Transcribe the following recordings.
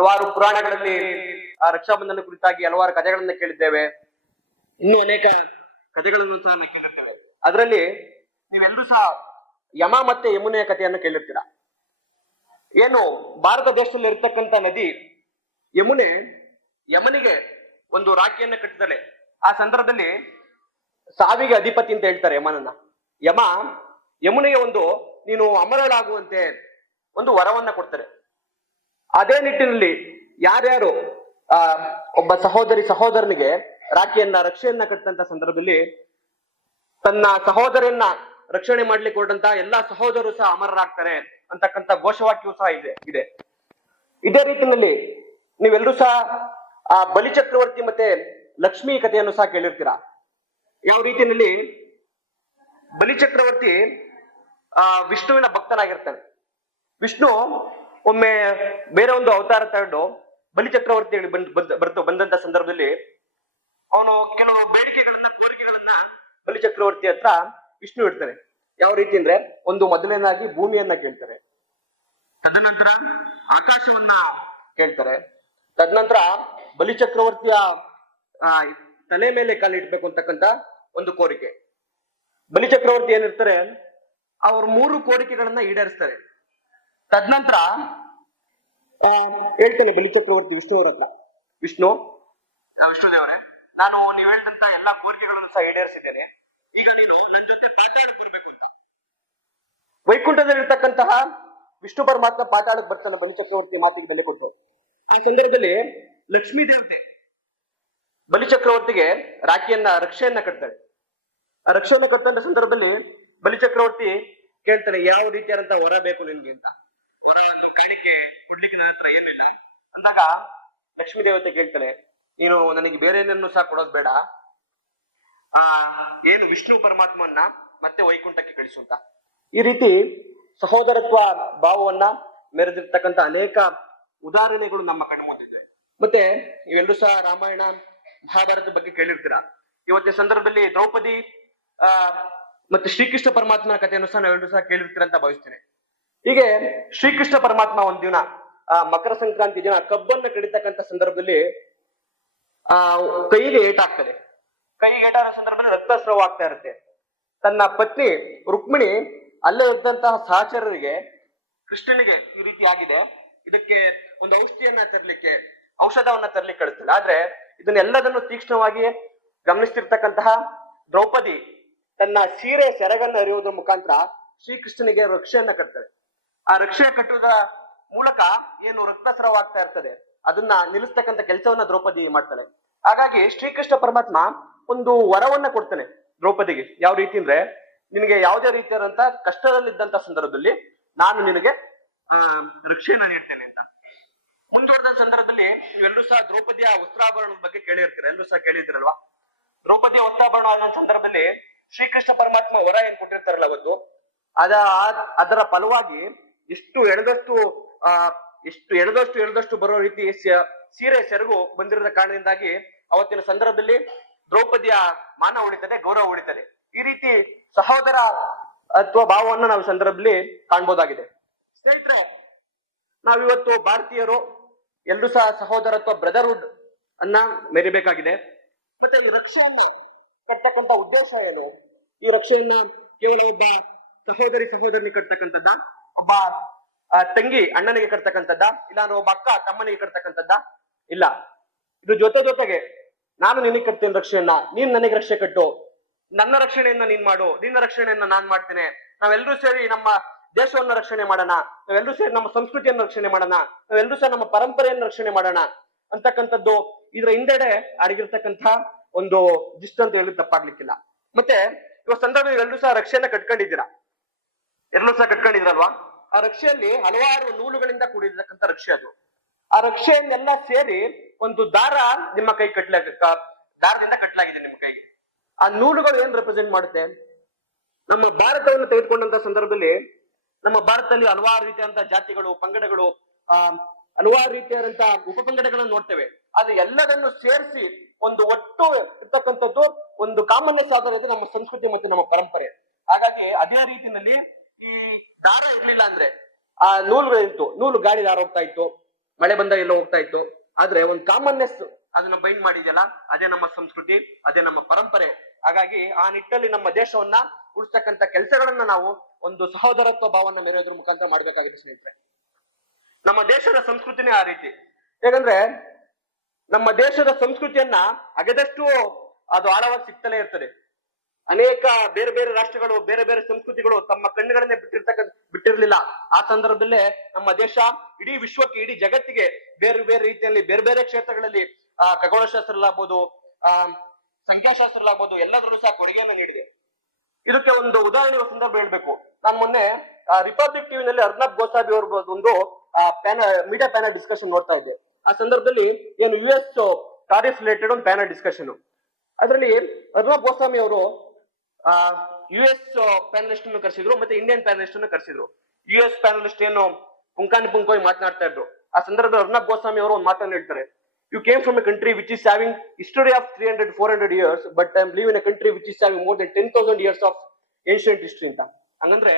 ಹಲವಾರು ಪುರಾಣಗಳಲ್ಲಿ ಆ ರಕ್ಷಾಬಂಧನ ಕುರಿತಾಗಿ ಹಲವಾರು ಕಥೆಗಳನ್ನ ಕೇಳಿದ್ದೇವೆ. ಇನ್ನೂ ಅನೇಕ ಕಥೆಗಳನ್ನು ಸಹ ನಾವು ಕೇಳಿರ್ತೇವೆ. ಅದರಲ್ಲಿ ನೀವೆಲ್ಲರೂ ಸಹ ಯಮ ಮತ್ತೆ ಯಮುನೆಯ ಕಥೆಯನ್ನು ಕೇಳಿರ್ತೀರಾ? ಏನು ಭಾರತ ದೇಶದಲ್ಲಿ ಇರ್ತಕ್ಕಂಥ ನದಿ ಯಮುನೆ ಯಮನಿಗೆ ಒಂದು ರಾಖಿಯನ್ನು ಕಟ್ಟಿದಳೆ ಆ ಸಂದರ್ಭದಲ್ಲಿ ಸಾವಿಗೆ ಅಧಿಪತಿ ಅಂತ ಹೇಳ್ತಾರೆ ಯಮನನ್ನ. ಯಮ ಯಮುನೆಗೆ ಒಂದು ನೀನು ಅಮರಳಾಗುವಂತೆ ಒಂದು ವರವನ್ನ ಕೊಡ್ತಾರೆ. ಅದೇ ನಿಟ್ಟಿನಲ್ಲಿ ಯಾರ್ಯಾರು, ಆ, ಒಬ್ಬ ಸಹೋದರಿ ಸಹೋದರನಿಗೆ ರಾಖಿಯನ್ನ, ರಕ್ಷೆಯನ್ನ ಕಟ್ಟಂತ ಸಂದರ್ಭದಲ್ಲಿ ತನ್ನ ಸಹೋದರಿಯನ್ನ ರಕ್ಷಣೆ ಮಾಡ್ಲಿಕ್ಕೆ ಹೊರಟಂತ ಎಲ್ಲಾ ಸಹೋದರರು ಸಹ ಅಮರರಾಗ್ತಾರೆ ಅಂತಕ್ಕಂಥ ಘೋಷವಾಕ್ಯವು ಸಹ ಇದೆ ಇದೆ. ಇದೇ ರೀತಿಯಲ್ಲಿ ನೀವೆಲ್ಲರೂ ಸಹ, ಆ, ಬಲಿ ಚಕ್ರವರ್ತಿ ಮತ್ತೆ ಲಕ್ಷ್ಮಿ ಕಥೆಯನ್ನು ಸಹ ಕೇಳಿರ್ತೀರಾ? ಯಾವ ರೀತಿಯಲ್ಲಿ ಬಲಿ ಚಕ್ರವರ್ತಿ, ಆ, ವಿಷ್ಣುವಿನ ಭಕ್ತನಾಗಿರ್ತಾನೆ. ವಿಷ್ಣು ಒಮ್ಮೆ ಬೇರೆ ಒಂದು ಅವತಾರ ತಗೊಂಡು ಬಲಿ ಚಕ್ರವರ್ತಿ ಹೇಳಿ ಬಂದ್ ಬರ್ತ ಬಂದಂತ ಸಂದರ್ಭದಲ್ಲಿ ಅವನು ಕೆಲವು ಬೇಡಿಕೆಗಳನ್ನ, ಕೋರಿಕೆಗಳನ್ನ ಬಲಿ ಚಕ್ರವರ್ತಿ ಹತ್ರ ವಿಷ್ಣು ಇಡ್ತಾರೆ. ಯಾವ ರೀತಿ ಅಂದ್ರೆ ಒಂದು ಮೊದಲನೇದಾಗಿ ಭೂಮಿಯನ್ನ ಕೇಳ್ತಾರೆ. ತದನಂತರ ಆಕಾಶವನ್ನ ಕೇಳ್ತಾರೆ. ತದನಂತರ ಬಲಿ ಚಕ್ರವರ್ತಿಯ ತಲೆ ಮೇಲೆ ಕಾಲಿಡ್ಬೇಕು ಅಂತಕ್ಕಂತ ಒಂದು ಕೋರಿಕೆ. ಬಲಿ ಚಕ್ರವರ್ತಿ ಏನಿರ್ತಾರೆ, ಅವ್ರ ಮೂರು ಕೋರಿಕೆಗಳನ್ನ ಈಡೇರಿಸ್ತಾರೆ. ತದನಂತರ ಹೇಳ್ತಾನೆ ಬಲಿ ಚಕ್ರವರ್ತಿ ವಿಷ್ಣು ಅವ್ರ ಹತ್ರ. ವಿಷ್ಣು? ವಿಷ್ಣು ದೇವರೇ ನಾನು ನೀವ್ ಹೇಳ್ತಂತ ಎಲ್ಲಾ ಕೋರಿಕೆಗಳನ್ನು ಸಹ ಈಡೇರಿಸಿದ್ದೇನೆ. ಈಗ ನೀನು ನನ್ನ ಜೊತೆ ಪಾತಾಳಕ್ಕೆ ಬರ್ಬೇಕು ಅಂತ. ವೈಕುಂಠದಲ್ಲಿರ್ತಕ್ಕಂತಹ ವಿಷ್ಣು ಪರಮಾತ್ಮ ಪಾಠಾಡಕ್ ಬರ್ತಾನೆ ಬಲಿ ಚಕ್ರವರ್ತಿ ಮಾತಿಗೆ ಬೆಲೆ ಕೊಟ್ಟು. ಆ ಸಂದರ್ಭದಲ್ಲಿ ಲಕ್ಷ್ಮೀ ದೇವತೆ ಬಲಿ ಚಕ್ರವರ್ತಿಗೆ ರಾಖಿಯನ್ನ ರಕ್ಷೆಯನ್ನ ಕಟ್ತಾಳೆ. ಆ ರಕ್ಷೆಯನ್ನ ಕಟ್ಟಂತ ಸಂದರ್ಭದಲ್ಲಿ ಬಲಿ ಚಕ್ರವರ್ತಿ ಕೇಳ್ತಾನೆ ಯಾವ ರೀತಿಯಾದಂತಹ ಹೊರಬೇಕು ಬೇಕು ನಿನ್ಗೆ ಅಂತ. ಒಂದು ಕಾಣಿಕೆ ಕೊಡ್ಲಿಕ್ಕೆ ನನ್ನ ಹತ್ರ ಏನಿಲ್ಲ ಅಂದಾಗ ಲಕ್ಷ್ಮೀ ದೇವತೆ ಕೇಳ್ತಾಳೆ, ನೀನು ನನಗೆ ಬೇರೆ ಏನನ್ನು ಸಹ ಕೊಡೋದು ಬೇಡ. ಆ, ಏನು ವಿಷ್ಣು ಪರಮಾತ್ಮನ್ನ ಮತ್ತೆ ವೈಕುಂಠಕ್ಕೆ ಕಳಿಸು ಅಂತ. ಈ ರೀತಿ ಸಹೋದರತ್ವ ಭಾವವನ್ನ ಮೆರೆದಿರ್ತಕ್ಕಂತ ಅನೇಕ ಉದಾಹರಣೆಗಳು ನಮ್ಮ ಕಣ್ಮುಂದಿದೆ ಮತ್ತೆ ಇವೆಲ್ಲರೂ ಸಹ ರಾಮಾಯಣ, ಮಹಾಭಾರತ ಬಗ್ಗೆ ಕೇಳಿರ್ತೀರ? ಇವತ್ತಿನ ಸಂದರ್ಭದಲ್ಲಿ ದ್ರೌಪದಿ, ಆ, ಮತ್ತೆ ಶ್ರೀಕೃಷ್ಣ ಪರಮಾತ್ಮನ ಕಥೆಯನ್ನು ಸಹ ನಾವೆಲ್ಲರೂ ಸಹ ಕೇಳಿರ್ತೀರ ಅಂತ ಭಾವಿಸ್ತೇನೆ. ಹೀಗೆ ಶ್ರೀಕೃಷ್ಣ ಪರಮಾತ್ಮ ಒಂದ್ ದಿನ, ಆ ಮಕರ ಸಂಕ್ರಾಂತಿ ದಿನ ಕಬ್ಬನ್ನ ಕಡಿತಕ್ಕಂತ ಸಂದರ್ಭದಲ್ಲಿ, ಆ, ಕೈಗೆ ಏಟಾಗ್ತದೆ. ಕೈಗೆ ಏಟಾದ ಸಂದರ್ಭದಲ್ಲಿ ರಕ್ತಸ್ರಾವ ಆಗ್ತಾ ಇರುತ್ತೆ. ತನ್ನ ಪತ್ನಿ ರುಕ್ಮಿಣಿ ಅಲ್ಲೇ ಇದ್ದಂತಹ ಸಹಚರರಿಗೆ, ಕೃಷ್ಣನಿಗೆ ಈ ರೀತಿ ಆಗಿದೆ. ಇದಕ್ಕೆ ಒಂದು ಔಷಧಿಯನ್ನ ತರ್ಲಿಕ್ಕೆ, ಔಷಧವನ್ನ ತರ್ಲಿಕ್ಕೆ ಕಳಿಸ್ತಾರೆ. ಆದ್ರೆ ಇದನ್ನೆಲ್ಲದನ್ನು ತೀಕ್ಷ್ಣವಾಗಿ ಗಮನಿಸ್ತಿರ್ತಕ್ಕಂತಹ ದ್ರೌಪದಿ ತನ್ನ ಸೀರೆ ಸೆರಗನ್ನ ಅರಿಯುವುದರ ಮುಖಾಂತರ ಶ್ರೀಕೃಷ್ಣನಿಗೆ ರಕ್ಷೆಯನ್ನ ಕಟ್ತಾಳೆ. ಆ ರಕ್ಷೆ ಕಟ್ಟುವುದ ಮೂಲಕ ಏನು ರಕ್ತಸ್ರಾವ ಆಗ್ತಾ ಇರ್ತದೆ, ಅದನ್ನ ನಿಲ್ಲಿಸ್ತಕ್ಕಂಥ ಕೆಲಸವನ್ನ ದ್ರೌಪದಿ ಮಾಡ್ತಾಳೆ ಹಾಗಾಗಿ ಶ್ರೀಕೃಷ್ಣ ಪರಮಾತ್ಮ ಒಂದು ವರವನ್ನ ಕೊಡ್ತಾನೆ ದ್ರೌಪದಿಗೆ. ಯಾವ ರೀತಿ ಅಂದ್ರೆ, ನಿನಗೆ ಯಾವುದೇ ರೀತಿಯಾದಂತ ಕಷ್ಟದಲ್ಲಿದ್ದಂತ ಸಂದರ್ಭದಲ್ಲಿ ನಾನು ನಿನಗೆ, ಆ, ರಕ್ಷೆಯನ್ನ ನೀಡ್ತೇನೆ ಅಂತ. ಮುಂದುವರೆದ ಸಂದರ್ಭದಲ್ಲಿ ನೀವೆಲ್ಲರೂ ಸಹ ದ್ರೌಪದಿಯ ವಸ್ತ್ರಾಭರಣದ ಬಗ್ಗೆ ಕೇಳಿರ್ತೀರ ಎಲ್ಲರೂ ಸಹ ಕೇಳಿದ್ರಲ್ವಾ ದ್ರೌಪದಿಯ ವಸ್ತ್ರಾಭರಣ ಆದ ಸಂದರ್ಭದಲ್ಲಿ ಶ್ರೀಕೃಷ್ಣ ಪರಮಾತ್ಮ ವರ ಏನ್ ಕೊಟ್ಟಿರ್ತಾರಲ್ಲ ಅವತ್ತು? ಅದ, ಅದರ ಫಲವಾಗಿ ಎಷ್ಟು ಎಳೆದಷ್ಟು, ಆ, ಇಷ್ಟು ಎಳೆದಷ್ಟು ಎಳೆದಷ್ಟು ಬರೋ ರೀತಿ ಸೀರೆ ಸೆರಗು ಬಂದಿರದ ಕಾರಣದಿಂದಾಗಿ ಅವತ್ತಿನ ಸಂದರ್ಭದಲ್ಲಿ ದ್ರೌಪದಿಯ ಮಾನ ಉಳಿತದೆ, ಗೌರವ ಉಳಿತದೆ. ಈ ರೀತಿ ಸಹೋದರ ಅಥವಾ ಭಾವವನ್ನು ನಾವು ಸಂದರ್ಭದಲ್ಲಿ ಕಾಣ್ಬೋದಾಗಿದೆ. ಸ್ನೇಹಿತರೆ, ನಾವಿವತ್ತು ಭಾರತೀಯರು, ಎಲ್ಲರೂ ಸಹ ಸಹೋದರತ್ವ, ಬ್ರದರ್ಹುಡ್ ಅನ್ನ ಮೆರಿಬೇಕಾಗಿದೆ. ಮತ್ತೆ ಈ ರಕ್ಷೆಯನ್ನು ಕಟ್ಟಕ್ಕಂತ ಉದ್ದೇಶ ಏನು? ಈ ರಕ್ಷೆಯನ್ನ ಕೇವಲ ಒಬ್ಬ ಸಹೋದರಿ ಸಹೋದರನಿ ಕಟ್ತಕ್ಕಂಥದ್ದ? ಒಬ್ಬ ತಂಗಿ ಅಣ್ಣನಿಗೆ ಕಟ್ತಕ್ಕಂಥದ್ದ ಇಲ್ಲ ಅಂದ್ರೆ ಒಬ್ಬ ಅಕ್ಕ ತಮ್ಮನಿಗೆ ಕಟ್ತಕ್ಕಂಥದ್ದ? ಇಲ್ಲ. ಇದು ಜೊತೆ ಜೊತೆಗೆ, ನಾನು ನಿನಗೆ ಕಟ್ತೇನೆ ರಕ್ಷೆಯನ್ನ, ನೀನ್ ನನಗೆ ರಕ್ಷೆ ಕಟ್ಟು. ನನ್ನ ರಕ್ಷಣೆಯನ್ನ ನೀನ್ ಮಾಡು, ನಿನ್ನ ರಕ್ಷಣೆಯನ್ನ ನಾನ್ ಮಾಡ್ತೇನೆ. ನಾವೆಲ್ಲರೂ ಸೇರಿ ನಮ್ಮ ದೇಶವನ್ನ ರಕ್ಷಣೆ ಮಾಡೋಣ ನಾವೆಲ್ಲರೂ ಸೇರಿ ನಮ್ಮ ಸಂಸ್ಕೃತಿಯನ್ನು ರಕ್ಷಣೆ ಮಾಡೋಣ ನಾವೆಲ್ಲರೂ ಸೇರಿ ನಮ್ಮ ಪರಂಪರೆಯನ್ನು ರಕ್ಷಣೆ ಮಾಡೋಣ ಅಂತಕ್ಕಂಥದ್ದು ಇದ್ರ ಹಿಂದೆಡೆ ಅಡಗಿರ್ತಕ್ಕಂಥ ಒಂದು ದಿಷ್ಟ ಅಂತ ಹೇಳಿ ತಪ್ಪಾಗ್ಲಿಕ್ಕಿಲ್ಲ. ಮತ್ತೆ, ಇವಾಗ ಸಂದರ್ಭದಲ್ಲಿ ಎಲ್ಲರೂ ಸಹ ರಕ್ಷೆಯನ್ನ ಕಟ್ಕೊಂಡಿದ್ದೀರಾ? ಎಲ್ಲರೂ ಸಹ ಕಟ್ಕೊಂಡಿದ್ರಲ್ವಾ? ಆ ರಕ್ಷೆಯಲ್ಲಿ ಹಲವಾರು ನೂಲುಗಳಿಂದ ಕೂಡಿರ್ತಕ್ಕಂಥ ರಕ್ಷೆ ಅದು. ಆ ರಕ್ಷೆಯನ್ನೆಲ್ಲ ಸೇರಿ ಒಂದು ದಾರ ನಿಮ್ಮ ಕೈ ಕಟ್ಲಾಗ ದಾರದಿಂದ ಕಟ್ಟಲಾಗಿದೆ ನಿಮ್ಮ ಕೈಗೆ. ಆ ನೂಲುಗಳು ಏನ್ ರೆಪ್ರೆಸೆಂಟ್ ಮಾಡುತ್ತೆ? ನಮ್ಮ ಭಾರತವನ್ನು ತೆಗೆದುಕೊಂಡಂತ ಸಂದರ್ಭದಲ್ಲಿ ನಮ್ಮ ಭಾರತದಲ್ಲಿ ಹಲವಾರು ರೀತಿಯಾದಂತಹ ಜಾತಿಗಳು ಪಂಗಡಗಳು ಆ ಹಲವಾರು ರೀತಿಯಾದಂತಹ ಉಪಪಂಗಡಗಳನ್ನು ನೋಡ್ತೇವೆ. ಆದ್ರೆ ಎಲ್ಲದನ್ನು ಸೇರಿಸಿ ಒಂದು ಒಟ್ಟು ಇರ್ತಕ್ಕಂಥದ್ದು ಒಂದು ಕಾಮನ್ಯ ಸಾಧನ ಇದೆ ನಮ್ಮ ಸಂಸ್ಕೃತಿ ಮತ್ತು ನಮ್ಮ ಪರಂಪರೆ. ಹಾಗಾಗಿ ಅದೇ ರೀತಿಯಲ್ಲಿ ಈ ದಾರ ಇರ್ಲಿಲ್ಲ ಅಂದ್ರೆ ಆ ನೂಲುಗಳಿತ್ತು ನೂಲು ಗಾಡಿ ದಾರ ಹೋಗ್ತಾ ಇತ್ತು? ಮಳೆ ಬಂದಾಗ ಎಲ್ಲ ಹೋಗ್ತಾ ಇತ್ತು. ಆದ್ರೆ ಒಂದು ಕಾಮನ್ನೆಸ್ ಅದನ್ನ ಬೈಂಡ್ ಮಾಡಿದೆಯಲ್ಲ, ಅದೇ ನಮ್ಮ ಸಂಸ್ಕೃತಿ, ಅದೇ ನಮ್ಮ ಪರಂಪರೆ. ಹಾಗಾಗಿ ಆ ನಿಟ್ಟಲ್ಲಿ ನಮ್ಮ ದೇಶವನ್ನ ಉಳಿಸ್ತಕ್ಕಂತ ಕೆಲಸಗಳನ್ನ ನಾವು ಒಂದು ಸಹೋದರತ್ವ ಭಾವನ ಮೆರೆಯೋದ್ರ ಮುಖಾಂತರ ಮಾಡ್ಬೇಕಾಗಿದೆ ಸ್ನೇಹಿತರೆ. ನಮ್ಮ ದೇಶದ ಸಂಸ್ಕೃತಿನೇ ಆ ರೀತಿ. ಯಾಕಂದ್ರೆ ನಮ್ಮ ದೇಶದ ಸಂಸ್ಕೃತಿಯನ್ನ ಅಗದಷ್ಟು ಅದು ಆಳವಾಗಿ ಸಿಗ್ತಲೇ ಇರ್ತದೆ. ಅನೇಕ ಬೇರೆ ಬೇರೆ ರಾಷ್ಟ್ರಗಳು, ಬೇರೆ ಬೇರೆ ಸಂಸ್ಕೃತಿಗಳು ತಮ್ಮ ಕಣ್ಣುಗಳನ್ನೇ ಬಿಟ್ಟಿರ್ತಕ್ಕಂಥ ಬಿಟ್ಟಿರ್ಲಿಲ್ಲ. ಆ ಸಂದರ್ಭದಲ್ಲೇ ನಮ್ಮ ದೇಶ ಇಡೀ ವಿಶ್ವಕ್ಕೆ, ಇಡೀ ಜಗತ್ತಿಗೆ ಬೇರೆ ಬೇರೆ ರೀತಿಯಲ್ಲಿ, ಬೇರೆ ಬೇರೆ ಕ್ಷೇತ್ರಗಳಲ್ಲಿ, ಆ ಖಗೋಳಶಾಸ್ತ್ರಲ್ಲಾಗ್ಬೋದು ಆ ಸಂಖ್ಯಾಶಾಸ್ತ್ರಲಾಗ್ಬೋದು ಎಲ್ಲದರಲ್ಲೂ ಸಹ ಕೊಡುಗೆಯನ್ನು ನೀಡಿದೆ. ಇದಕ್ಕೆ ಒಂದು ಉದಾಹರಣೆ ಸಂದರ್ಭ ಹೇಳ್ಬೇಕು. ನಾನು ಮೊನ್ನೆ ರಿಪಬ್ಲಿಕ್ ಟಿವಿನಲ್ಲಿ ಅರ್ನಬ್ ಗೋಸಾಬಿ ಅವ್ರ ಒಂದು ಪ್ಯಾನಲ್ ಮೀಡಿಯಾ ಪ್ಯಾನಲ್ ಡಿಸ್ಕಷನ್ ನೋಡ್ತಾ ಇದ್ದೆ. ಆ ಸಂದರ್ಭದಲ್ಲಿ ಏನು ಯು ಎಸ್ ರಿಲೇಟೆಡ್ ಒಂದು ಪ್ಯಾನಲ್ ಡಿಸ್ಕಷನ್ ಅದರಲ್ಲಿ ಅರ್ನಬ್ ಗೋಸ್ವಾಮಿ ಅವರು ಯು ಎಸ್ ಪ್ಯಾನಲಿಸ್ಟ್ ಅನ್ನು ಕರೆಸಿದ್ರು, ಮತ್ತೆ ಇಂಡಿಯನ್ ಪ್ಯಾನಲಿಸ್ಟ್ ಅನ್ನು ಕರೆಸಿದ್ರು. ಯು ಎಸ್ ಪ್ಯಾನಲಿಸ್ಟ್ ಏನು ಪುಂಕಾನಿ ಪುಂಕವಾಗಿ ಮಾತನಾಡ್ತಾ ಇದ್ರು. ಆ ಸಂದರ್ಭದಲ್ಲಿ ಅರ್ನಬ್ ಗೋಸ್ವಾಮಿ ಅವರು ಒಂದು ಮಾತನ್ನು ಹೇಳ್ತಾರೆ. You came from a country which is having history of three hundred four hundred years but I live in a country which is having more than ten thousand years of ancient history ಅಂತ. ಹಂಗಂದ್ರೆ,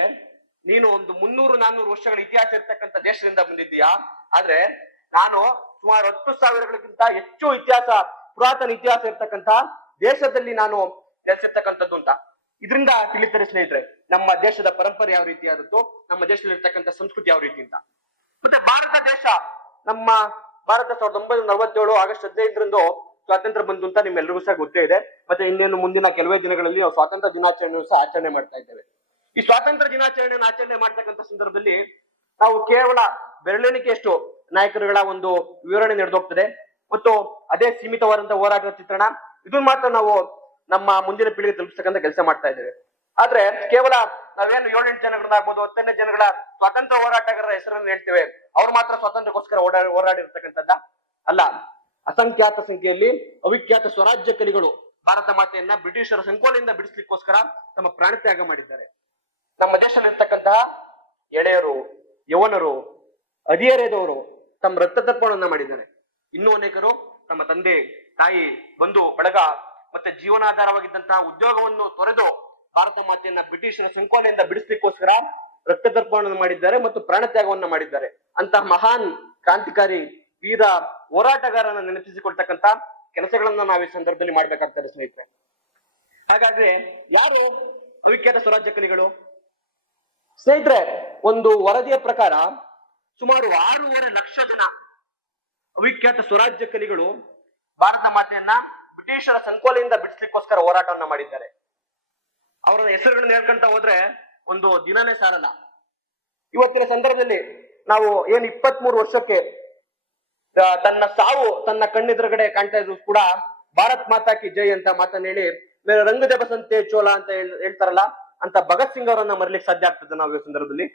ನೀನು ಒಂದು ಮುನ್ನೂರು, ನಾನ್ನೂರು ವರ್ಷಗಳ ಇತಿಹಾಸ ಇರ್ತಕ್ಕಂಥ ದೇಶದಿಂದ ಬಂದಿದ್ದೀಯಾ? ಆದ್ರೆ, ನಾನು ಸುಮಾರು ಹತ್ತು ಸಾವಿರಗಳಿಗಿಂತ ಹೆಚ್ಚು ಇತಿಹಾಸ, ಪುರಾತನ ಇತಿಹಾಸ ಇರ್ತಕ್ಕಂಥ ದೇಶದಲ್ಲಿ ನಾನು ನೆಲೆಸಿರ್ತಕ್ಕಂಥದ್ದು ಅಂತ. ಇದರಿಂದ ತಿಳಿತಾರೆ ಸ್ನೇಹಿತರೆ, ನಮ್ಮ ದೇಶದ ಪರಂಪರೆ ಯಾವ ರೀತಿ ಆದದ್ದು, ನಮ್ಮ ದೇಶದಲ್ಲಿ ಇರ್ತಕ್ಕಂಥ ಸಂಸ್ಕೃತಿ ಯಾವ ರೀತಿ ಅಂತ. ಮತ್ತೆ ಭಾರತ ದೇಶ, ನಮ್ಮ ಭಾರತ ಸಾವಿರದ ಒಂಬೈನೂರ ನಲವತ್ತೇಳು ಆಗಸ್ಟ್ ಹದಿನೈದರಂದು ಸ್ವಾತಂತ್ರ್ಯ ಬಂತು ಅಂತ ನಿಮ್ಮೆಲ್ಲರಿಗೂ ಸಹ ಗೊತ್ತೇ ಇದೆ. ಮತ್ತೆ ಇನ್ನೇನು ಮುಂದಿನ ಕೆಲವೇ ದಿನಗಳಲ್ಲಿ ನಾವು ಸ್ವಾತಂತ್ರ್ಯ ದಿನಾಚರಣೆಯನ್ನು ಸಹ ಆಚರಣೆ ಮಾಡ್ತಾ ಇದ್ದೇವೆ. ಈ ಸ್ವಾತಂತ್ರ್ಯ ದಿನಾಚರಣೆಯನ್ನು ಆಚರಣೆ ಮಾಡ್ತಕ್ಕಂಥ ಸಂದರ್ಭದಲ್ಲಿ ನಾವು ಕೇವಲ ಬೆರಳೆಣಿಕೆಯಷ್ಟು ನಾಯಕರುಗಳ ಒಂದು ವಿವರಣೆ ನಡೆದೋಗ್ತದೆ. ಮತ್ತು ಅದೇ ಸೀಮಿತವಾದಂತಹ ಹೋರಾಟದ ಚಿತ್ರಣ, ಇದನ್ನ ಮಾತ್ರ ನಾವು ನಮ್ಮ ಮುಂದಿನ ಪೀಳಿಗೆ ತಲುಪಿಸ್ತಕ್ಕಂಥ ಕೆಲಸ ಮಾಡ್ತಾ ಇದ್ದೇವೆ. ಆದ್ರೆ ಕೇವಲ ನಾವೇನು ಏಳೆಂಟು ಜನಗಳನ್ನಾಗ್ಬೋದು ಹತ್ತನೇ ಜನಗಳ ಸ್ವಾತಂತ್ರ್ಯ ಹೋರಾಟಗಾರರ ಹೆಸರನ್ನು ಹೇಳ್ತೇವೆ. ಅವ್ರು ಮಾತ್ರ ಸ್ವಾತಂತ್ರ್ಯಕ್ಕೋಸ್ಕರ ಓಡಾ, ಹೋರಾಡಿರ್ತಕ್ಕಂಥದ್ದ? ಅಲ್ಲ. ಅಸಂಖ್ಯಾತ ಸಂಖ್ಯೆಯಲ್ಲಿ ಅವಿಖ್ಯಾತ ಸ್ವರಾಜ್ಯ ಕಲಿಗಳು ಭಾರತ ಮಾತೆಯನ್ನ ಬ್ರಿಟಿಷರ ಸಂಕೋಲೆಯಿಂದ ಬಿಡಿಸ್ಲಿಕ್ಕೋಸ್ಕರ ತಮ್ಮ ಪ್ರಾಣತ್ಯಾಗ ಮಾಡಿದ್ದಾರೆ. ನಮ್ಮ ದೇಶದಲ್ಲಿ ಇರ್ತಕ್ಕಂತಹ ಎಳೆಯರು, ಯವನರು ಹದಿಹರೆಯದವರು ತಮ್ಮ ರಕ್ತ ತರ್ಪಣವನ್ನ ಮಾಡಿದ್ದಾರೆ. ಇನ್ನೂ ಅನೇಕರು ತಮ್ಮ ತಂದೆ, ತಾಯಿ ಬಂಧು ಬಳಗ ಮತ್ತೆ ಜೀವನಾಧಾರವಾಗಿದ್ದಂತಹ ಉದ್ಯೋಗವನ್ನು ತೊರೆದು ಭಾರತ ಮಾತೆಯನ್ನ ಬ್ರಿಟಿಷರ ಸಂಕೋಲೆಯಿಂದ ಬಿಡಿಸ್ಲಿಕ್ಕೋಸ್ಕರ ರಕ್ತ ತರ್ಪಣವನ್ನು ಮಾಡಿದ್ದಾರೆ ಮತ್ತು ಪ್ರಾಣತ್ಯಾಗವನ್ನ ಮಾಡಿದ್ದಾರೆ. ಅಂತಹ ಮಹಾನ್ ಕ್ರಾಂತಿಕಾರಿ ವೀರ ಹೋರಾಟಗಾರನ ನೆನಪಿಸಿಕೊಳ್ತಕ್ಕಂತ ಕೆಲಸಗಳನ್ನ ನಾವು ಈ ಸಂದರ್ಭದಲ್ಲಿ ಮಾಡ್ಬೇಕಾಗ್ತದೆ ಸ್ನೇಹಿತರೆ. ಹಾಗಾದ್ರೆ ಯಾರು ವಿಖ್ಯಾತ ಸ್ವರಾಜ್ಯ ಕಲಿಗಳು ಸ್ನೇಹಿತರೆ, ಒಂದು ವರದಿಯ ಪ್ರಕಾರ ಸುಮಾರು ಆರೂವರೆ ಲಕ್ಷ ಜನ ಅವಿಖ್ಯಾತ ಸ್ವರಾಜ್ಯ ಕಲಿಗಳು ಭಾರತ ಮಾತೆಯನ್ನ ಬ್ರಿಟಿಷರ ಸಂಕೋಲೆಯಿಂದ ಬಿಡಿಸ್ಲಿಕ್ಕೋಸ್ಕರ ಹೋರಾಟವನ್ನ ಮಾಡಿದ್ದಾರೆ. ಅವರ ಹೆಸರುಗಳನ್ನ ಹೇಳ್ಕೊಂತ ಹೋದ್ರೆ ಒಂದು ದಿನನೇ ಸಾರಲ್ಲ ಇವತ್ತಿನ ಸಂದರ್ಭದಲ್ಲಿ ನಾವು ಏನ್ ಇಪ್ಪತ್ತ್ ಮೂರು ವರ್ಷಕ್ಕೆ ತನ್ನ ಸಾವು ತನ್ನ ಕಣ್ಣೆದುರುಗಡೆ ಕಾಣ್ತಾ ಇದ್ರು ಕೂಡ ಭಾರತ್ ಮಾತಾ ಕಿ ಜೈ ಅಂತ ಮಾತನ್ನ ಹೇಳಿ ಮೇಲೆ ರಂಗದೆ ಬಸಂತೆ ಚೋಳ ಅಂತ ಹೇಳ್- ಹೇಳ್ತಾರಲ್ಲ, ಅಂತ ಭಗತ್ ಸಿಂಗ್ ಅವರನ್ನ ಮರಲಿಕ್ಕೆ ಸಾಧ್ಯ ಆಗ್ತದೆ ನಾವು ಈ ಸಂದರ್ಭದಲ್ಲಿ.